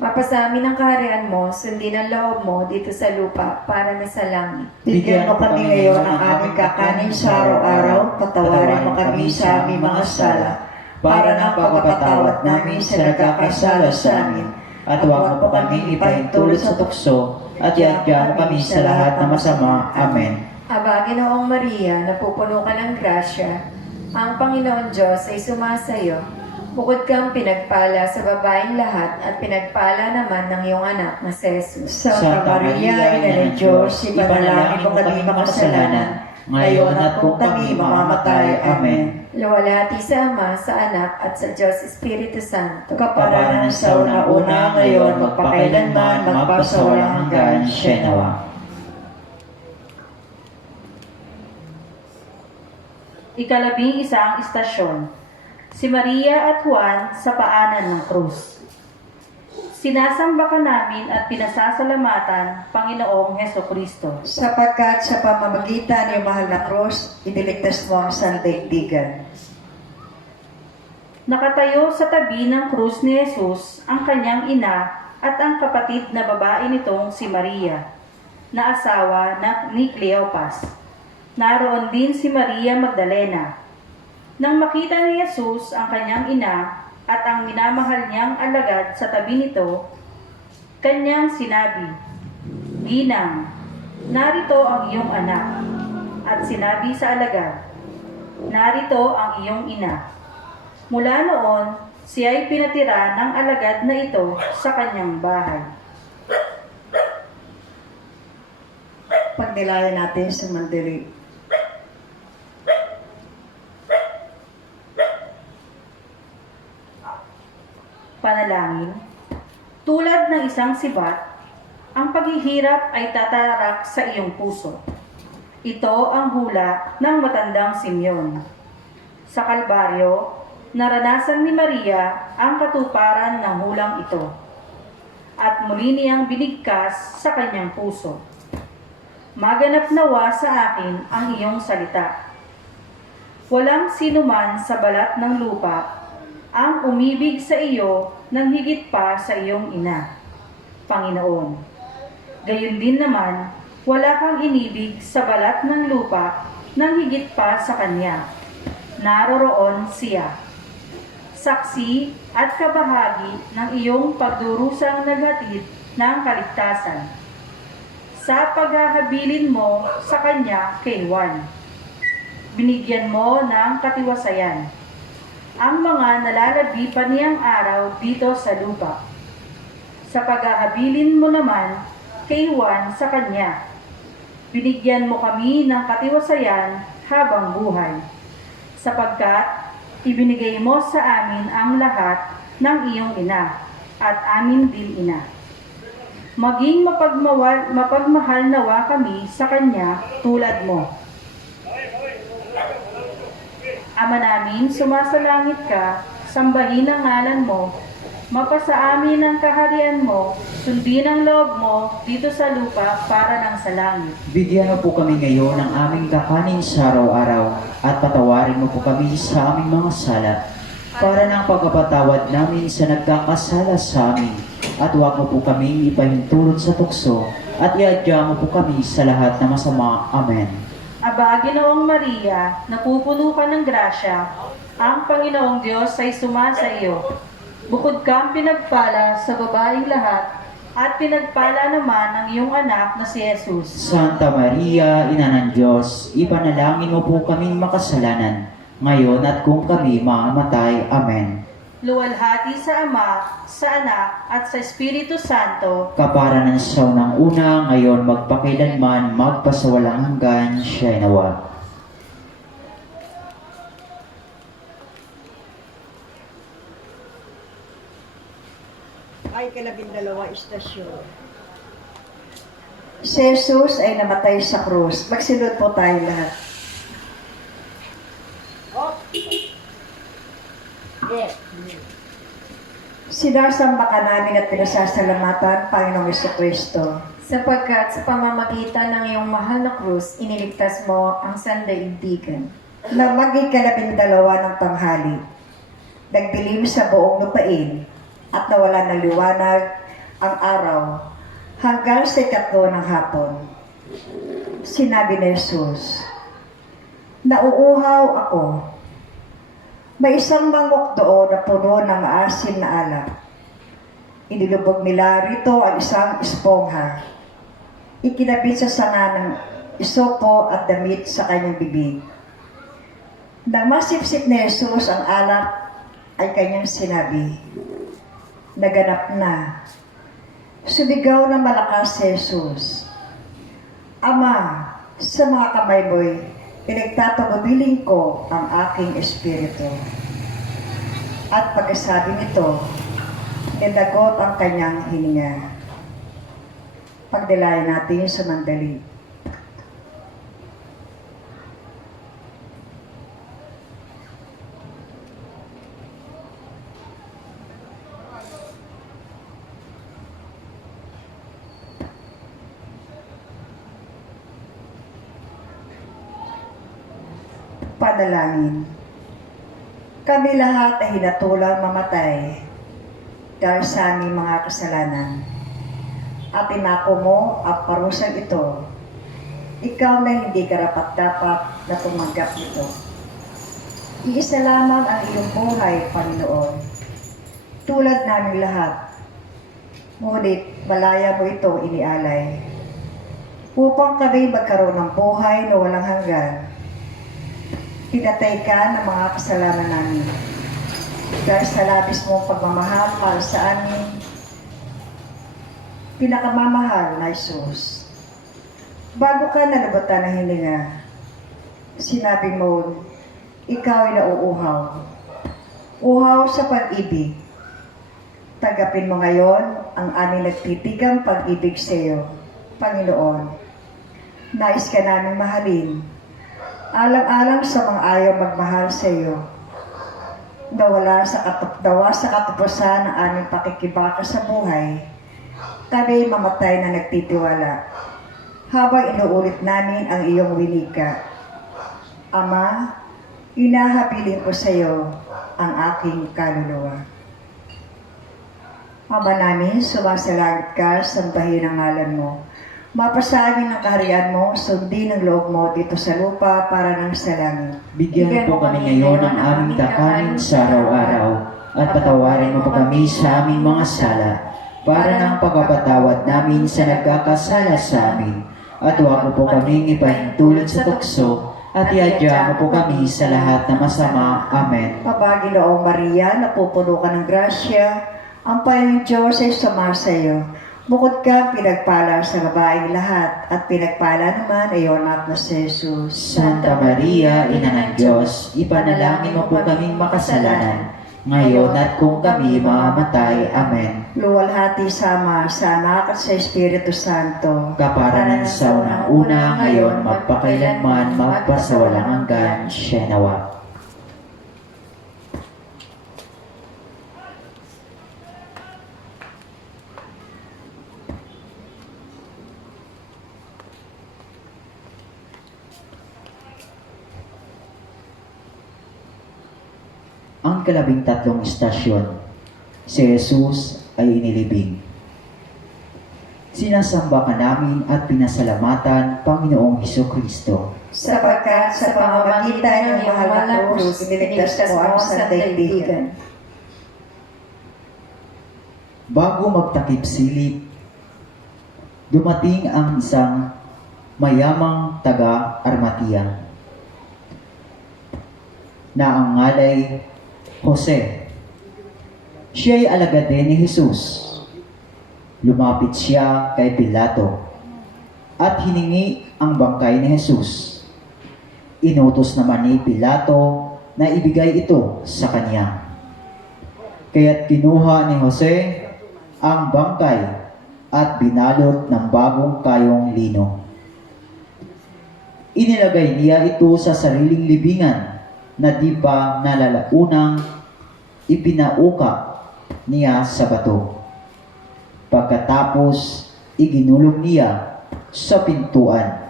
Mapasamin ang kaharian mo, sundin ang loob mo dito sa lupa para na sa langit. Bigyan mo kami ngayon ng aming kakanin sa araw-araw, patawarin mo kami sa aming mga sala, para ng pagpapatawad namin sa nagkakasala sa amin. At huwag mo kami ipahintulot sa tukso, at iadya mo kami sa lahat ng masama. Amen. Aba, Ginoong Maria, napupuno ka ng grasya, ang Panginoon Diyos ay sumasayo. Bukod kang pinagpala sa babaeng lahat at pinagpala naman ng iyong anak na si Jesus. Santa Maria, Ina ng Diyos, ipanalangin mo kami makasalanan, ngayon at kung kami mamamatay. Amen. Luwalhati sa Ama, sa Anak, at sa Diyos Espiritu Santo. Kaparanan sa una-una, ngayon, magpakailanman, magpasawalang hanggan. Shenawa. Ikalabing-isang istasyon. Si Maria at Juan sa paanan ng krus. Sinasamba ka namin at pinasasalamatan, Panginoong Heso Kristo. Sapagkat sa pamamagitan ng mahal na krus, iniligtas mo ang sandaigdigan. Nakatayo sa tabi ng krus ni Jesus ang kanyang ina at ang kapatid na babae nitong si Maria, na asawa ni Cleopas. Naroon din si Maria Magdalena. Nang makita ni Jesus ang kanyang ina at ang minamahal niyang alagad sa tabi nito, kanyang sinabi, "Ginang, narito ang iyong anak." At sinabi sa alagad, "Narito ang iyong ina." Mula noon, siya ay pinatira ng alagad na ito sa kanyang bahay. Pagnilayan natin sa mandiri. Panalangin. Tulad ng isang sibat, ang paghihirap ay tatarak sa iyong puso. Ito ang hula ng matandang Simeon. Sa Kalbaryo, naranasan ni Maria ang katuparan ng hulang ito, at muli niyang binigkas sa kanyang puso. Maganap nawa sa akin ang iyong salita. Walang sinuman sa balat ng lupa ang umibig sa iyo nang higit pa sa iyong ina, Panginoon. Gayon din naman, wala kang inibig sa balat ng lupa nang higit pa sa kanya. Naroroon siya. Saksi at kabahagi ng iyong pagdurusang naghatid ng kaligtasan. Sa paghahabilin mo sa kanya kay Juan, binigyan mo ng katiwasayan ang mga nalalabi pa niyang araw dito sa lupa. Sa paghahabilin mo naman kay Juan sa kanya, binigyan mo kami ng katiwasayan habang buhay, sapagkat ibinigay mo sa amin ang lahat ng iyong ina at amin din ina. Maging mapagmahal nawa kami sa kanya tulad mo. Ama namin, sumasalangit ka, sambahin ang ngalan mo, mapasa amin ang kaharian mo, sundin ang loob mo dito sa lupa para ng sa langit. Bigyan mo po kami ngayon ng aming kakanin sa araw-araw at patawarin mo po kami sa aming mga sala para ng pagpapatawad namin sa nagkakasala sa amin. At huwag mo po kami ipahintulot sa tukso at iadya mo po kami sa lahat na masama. Amen. Aba, Ginoong Maria, napupuno ka ng grasya, ang Panginoong Diyos ay sumasa iyo. Bukod kang pinagpala sa babaeng lahat, at pinagpala naman ang iyong anak na si Jesus. Santa Maria, Ina ng Diyos, ipanalangin mo po kaming makasalanan, ngayon at kung kami mamamatay. Amen. Luwalhati sa Ama, sa Anak, at sa Espiritu Santo, Kaparanan sa unang-una, ngayon magpakailanman, magpasawalang hanggan. Shenawa. Ay, 12 istasyon. Si Jesus ay namatay sa krus. Magsilod po tayo lahat. Sinasamba ka namin at pinasasalamatan, Panginoong Jesucristo. Sapagkat sa pamamagitan ng iyong mahal na krus, iniligtas mo ang sandaigdigan. Na mag-12 ng tanghali, nagdilim sa buong lupain at nawala ng liwanag ang araw hanggang sa 3 ng hapon. Sinabi ni Jesus, nauuhaw ako. May isang mangok doon na puno ng asin na alak. Inilubog nila rito ang isang espongha. Ikinabit sa sanga ng isopo at damit sa kanyang bibig. Nang masipsip ni Jesus ang alak, ay kanyang sinabi, naganap na. Sumigaw ng malakas si Jesus, Ama, sa mga kamay mo'y pinagtatagubilin ko ang aking espiritu. At pagkasabi nito, nilagot ang kanyang hininga. Pagdilayan natin sa mandali. Panalangin. Kami lahat ay hinatulang mamatay dahil sa aming mga kasalanan. At tinako mo ang parusang ito. Ikaw na hindi karapat-dapat na tumanggap nito. Iisa lamang ang iyong buhay, Panginoon. Tulad namin lahat. Ngunit malaya mo ito inialay. Upang kami magkaroon ng buhay na walang hanggan. Pinatay ka ng mga kasalanan namin. Dahil sa labis mong pagmamahal para sa amin, pinakamamahal na Jesus. Bago ka nalabutan ng hininga, sinabi mo, ikaw ay nauuhaw. Uhaw sa pag-ibig. Tagapin mo ngayon ang aming nagtitigang pag-ibig sa iyo, Panginoon. Nais ka namin mahalin. Alang-alang sa mga ayaw magmahal sa iyo. Dawa sa katapusan ng aming pakikibaka sa buhay, kami mamatay na nagtitiwala, habang inuulit namin ang iyong winika. Ama, inahabilin ko sa iyo ang aking kaluluwa. Ama namin, sumasalangit ka, sambahin ang ngalan mo. Mapasamin ang kaharian mo, sundin ang loob mo dito sa lupa para nang sa langit. Bigyan po kami ngayon ng aming kakanin sa araw-araw, at patawarin mo po kami sa aming mga sala, para ng pagpapatawad namin sa nagkakasala sa amin. At huwag mo po kaming ipahintulot sa tukso, at iadya mo po kami sa lahat na masama. Amen. Mabaginoong Maria, napupuno ka ng grasya, ang Panginoong Diyos ay sumasa iyo. Bukod ka pinagpala sa babaeng lahat, at pinagpala naman ay iyong anak na si Jesus. Santa Maria, Ina ng Diyos, ipanalangin mo po kaming makasalanan, ngayon at kung kami mamamatay. Amen. Luwalhati sa Ama, sa Anak at sa Espiritu Santo. Kaparanan sa unang-una, ngayon, magpakailanman, magpasawalang hanggan. Siya nawa. Ang 13 istasyon, si Jesus ay inilibing. Sinasamba ka namin at pinasalamatan, Panginoong Hesukristo. Sapagkat sa pamamagitan ng mahal na krus, iniligtas mo ang sandaigdigan. Bago magtakip-silip, dumating ang isang mayamang taga-Armatia na ang ngalay Jose. Siya ay alagad din ni Jesus. Lumapit siya kay Pilato at hiningi ang bangkay ni Jesus. Inutos naman ni Pilato na ibigay ito sa kanya. Kaya't kinuha ni Jose ang bangkay at binalot ng bagong kayong lino. Inilagay niya ito sa sariling libingan na di pa nalalaunang ipinauka niya sa bato. Pagkatapos, iginulong niya sa pintuan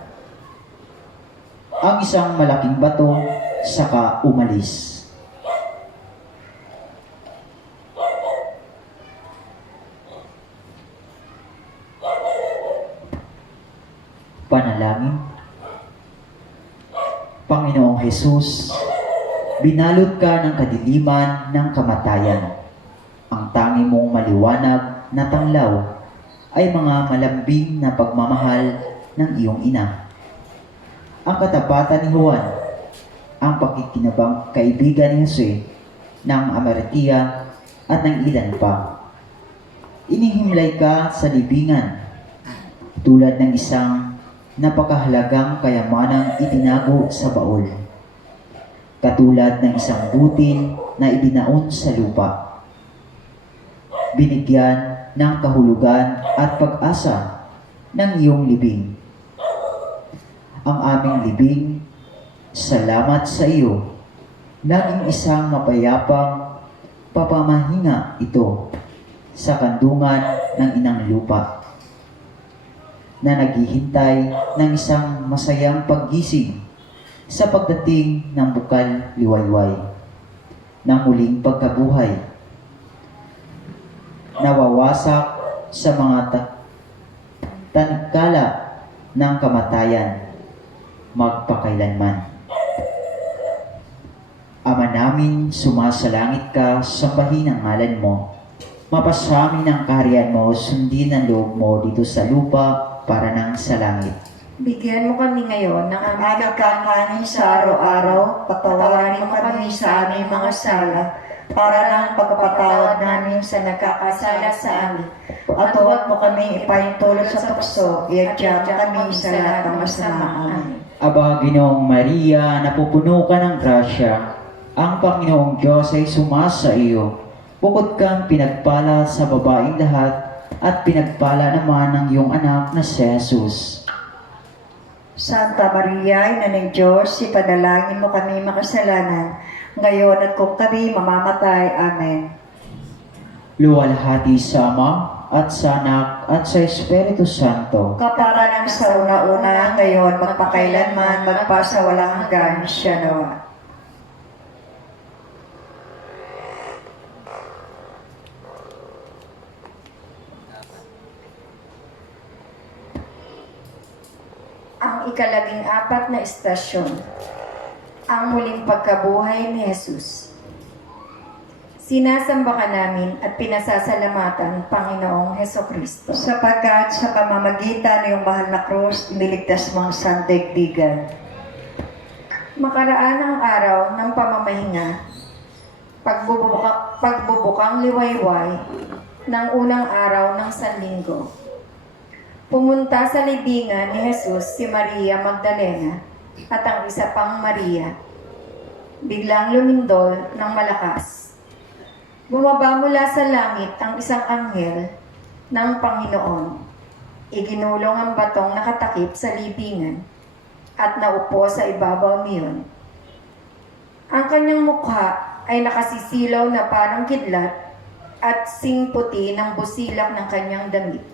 ang isang malaking bato, saka umalis. Panalangin. Panginoong Hesus, binalot ka ng kadiliman ng kamatayan. Ang tangi mong maliwanag na tanglaw ay mga malambing na pagmamahal ng iyong ina. Ang katapatan ni Juan, ang pakikinabang kaibigan ni Jose, ng Amartia at ng ilan pa. Inihimlay ka sa libingan tulad ng isang napakahalagang kayamanang itinago sa baol. Katulad ng isang butil na ibinaon sa lupa. Binigyan ng kahulugan at pag-asa ng iyong libing. Ang aming libing, salamat sa iyo, naging isang mapayapang papamahinga ito sa kandungan ng inang lupa, na naghihintay ng isang masayang paggising sa pagdating ng bukal liwayway, ng muling pagkabuhay, nawawasak sa mga tanikala ng kamatayan, magpakailanman. Ama namin, sumasalangit ka, sambahin ang ngalan mo. Mapasamin ang kaharian mo, sundin ang loob mo dito sa lupa para nang sa langit. Bigyan mo kami ngayon ng aming Aming kakanin sa araw-araw, patawarin mo kami sa aming mga sala, para ng pagpapatawad namin sa nagkakasala sa amin. At huwag mo kami ipahintulot sa tukso, iadya kami sa lahat ng masama. Amen. Aba, Ginoong Maria, napupuno ka ng grasya. Ang Panginoong Diyos ay sumasa iyo. Bukod kang pinagpala sa babaeng lahat, at pinagpala naman ng iyong anak na si Jesus. Santa Maria, Ina ng Diyos, ipanalangin mo kami makasalanan, ngayon at kung kami mamamatay. Amen. Luwalhati sa Ama, at sa Anak, at sa Espiritu Santo. Kapara ng sa una-una, ngayon, magpakailanman, magpasawalang hanggan, siya nawa. ang ikalabing-apat na istasyon, ang muling pagkabuhay ni Jesus. Sinasamba ka namin at pinasasalamatan, Panginoong Hesukristo. Sapagkat sa pamamagitan ng iyong mahal na krus, iniligtas mo ang sandaigdigan. Makaraan ang araw ng pamamahinga, pagbubukang liwayway ng unang araw ng Sanlinggo. Pumunta sa libingan ni Jesus si Maria Magdalena at ang isa pang Maria. Biglang lumindol ng malakas. Bumaba mula sa langit ang isang anghel ng Panginoon. Iginulong ang batong nakatakip sa libingan at naupo sa ibabaw niyon. Ang kanyang mukha ay nakasisilaw na parang kidlat at singputi ng busilak ng kanyang damit.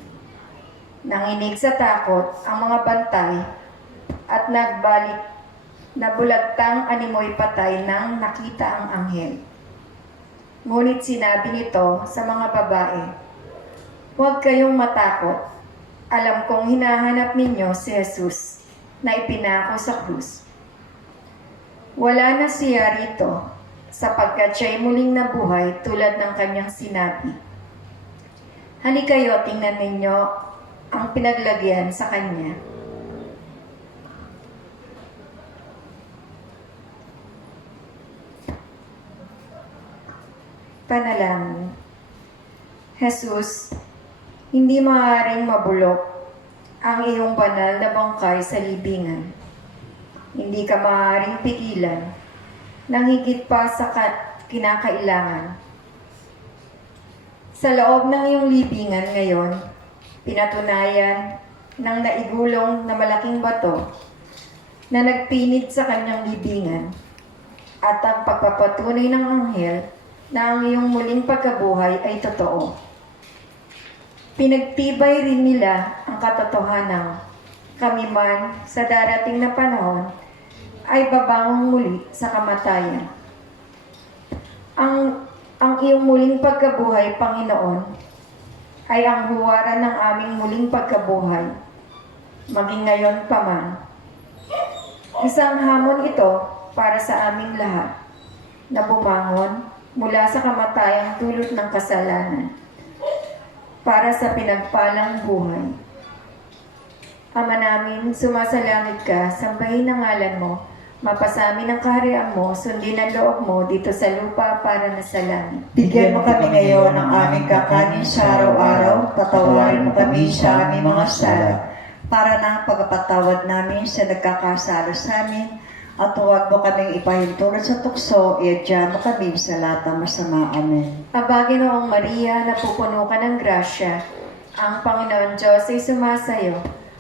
Nanginig sa takot ang mga bantay at nagbalik na bulagtang animoy patay nang nakita ang anghel. Ngunit sinabi nito sa mga babae, "Huwag kayong matakot. Alam kong hinahanap ninyo si Jesus na ipinako sa krus. Wala na siya rito sapagkat siya'y muling nabuhay tulad ng kanyang sinabi. Halikayo, tingnan ninyo ang pinaglagyan sa kanya." Panalangin. Jesus, hindi maaaring mabulok ang iyong banal na bangkay sa libingan. Hindi ka maaaring pigilan ng higit pa sa kinakailangan. Sa loob ng iyong libingan ngayon, Pinatunayan ng naigulong na malaking bato na nagpinit sa kanyang libingan at ang pagpapatunay ng anghel na ang iyong muling pagkabuhay ay totoo. Pinagtibay rin nila ang katotohanan kami man sa darating na panahon ay babangon muli sa kamatayan. Ang iyong muling pagkabuhay, Panginoon, ay ang huwaran ng aming muling pagkabuhay, maging ngayon pa man. Isang hamon ito para sa aming lahat na bumangon mula sa kamatayang dulot ng kasalanan para sa pinagpalang buhay. Ama namin, sumasalangit ka, sambahin ang ngalan mo, mapasamin ang kaharian mo, sundin ang loob mo dito sa lupa para na sa langit. Bigyan mo kami ngayon ng aming kakanin sa araw-araw, patawarin mo kami sa aming mga sala, para na pagpatawad namin sa nagkakasala sa amin, at huwag mo kaming ipahintulot sa tukso, iadya mo kami sa lahat ng masama. Amen. Aba, Ginoong Maria, napupuno ka ng grasya, ang Panginoon Diyos ay sumasayo.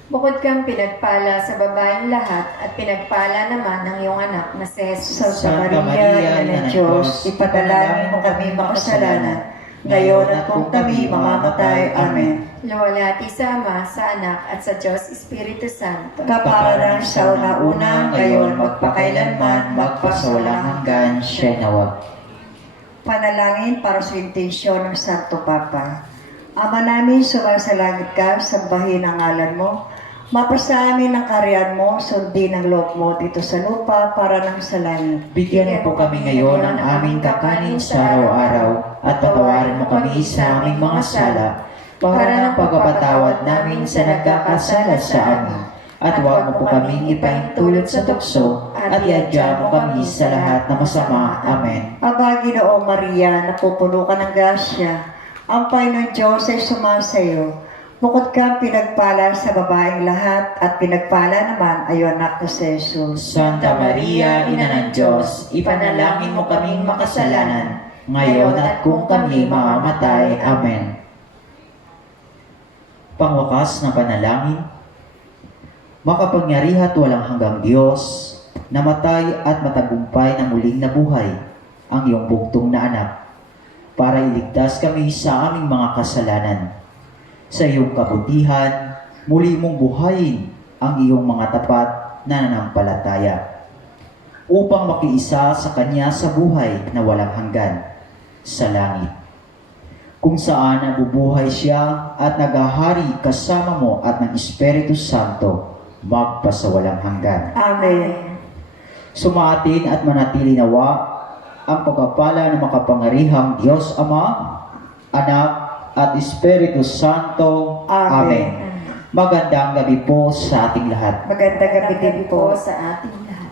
Bukod kang pinagpala sa babaeng lahat at pinagpala naman ng iyong anak na si Jesus. Santa Maria, Ina ng Diyos, ipadalangin mo kami makasalanan, ngayon at kung kami mamamatay. Amen. Luwalhati sa Ama, sa Anak, at sa Diyos Espiritu Santo. Kaparang sa una-una, ngayon, magpakailanman, magpasawalang hanggan. Siya nawa. Panalangin para sa intensyon ng Santo Papa. Ama namin, sumasalangit ka, sambahin ang ngalan mo. Mapasa amin ang kaharian mo, sundin ang loob mo dito sa lupa para nang sa langit. Bigyan mo po kami ngayon ng aming kakanin sa araw-araw at patawarin mo kami sa aming mga sala para ng pagpapatawad namin sa nagkakasala sa amin. At huwag mo po kaming ipahintulot sa tukso at iadya mo kami sa lahat na masama. Amen. Aba, Ginoong Maria, napupuno ka ng grasya. Ang Panginoon Diyos ay sumasayo. Bukod kang pinagpala sa babaeng lahat at pinagpala naman ay iyong anak na si Jesus. Santa Maria, Ina ng Diyos, ipanalangin mo kaming makasalanan, ngayon at kung kami mamamatay. Amen. Pangwakas na panalangin. Makapangyarihan at walang hanggang Diyos, namatay at matagumpay ng muling nabuhay ang iyong bugtong na anak, para iligtas kami sa aming mga kasalanan. Sa iyong kabutihan, muli mong buhayin ang iyong mga tapat na nanampalataya, upang makiisa sa Kanya sa buhay na walang hanggan sa langit, kung saan nabubuhay siya at naghahari kasama mo at ng Espiritu Santo magpasawalang hanggan. Amen. Sumatin at manatili nawa ang pagpapala ng makapangyarihang Diyos Ama, Anak, at Espiritu Santo. Amen. Magandang gabi po sa ating lahat. Magandang gabi din po. sa ating lahat.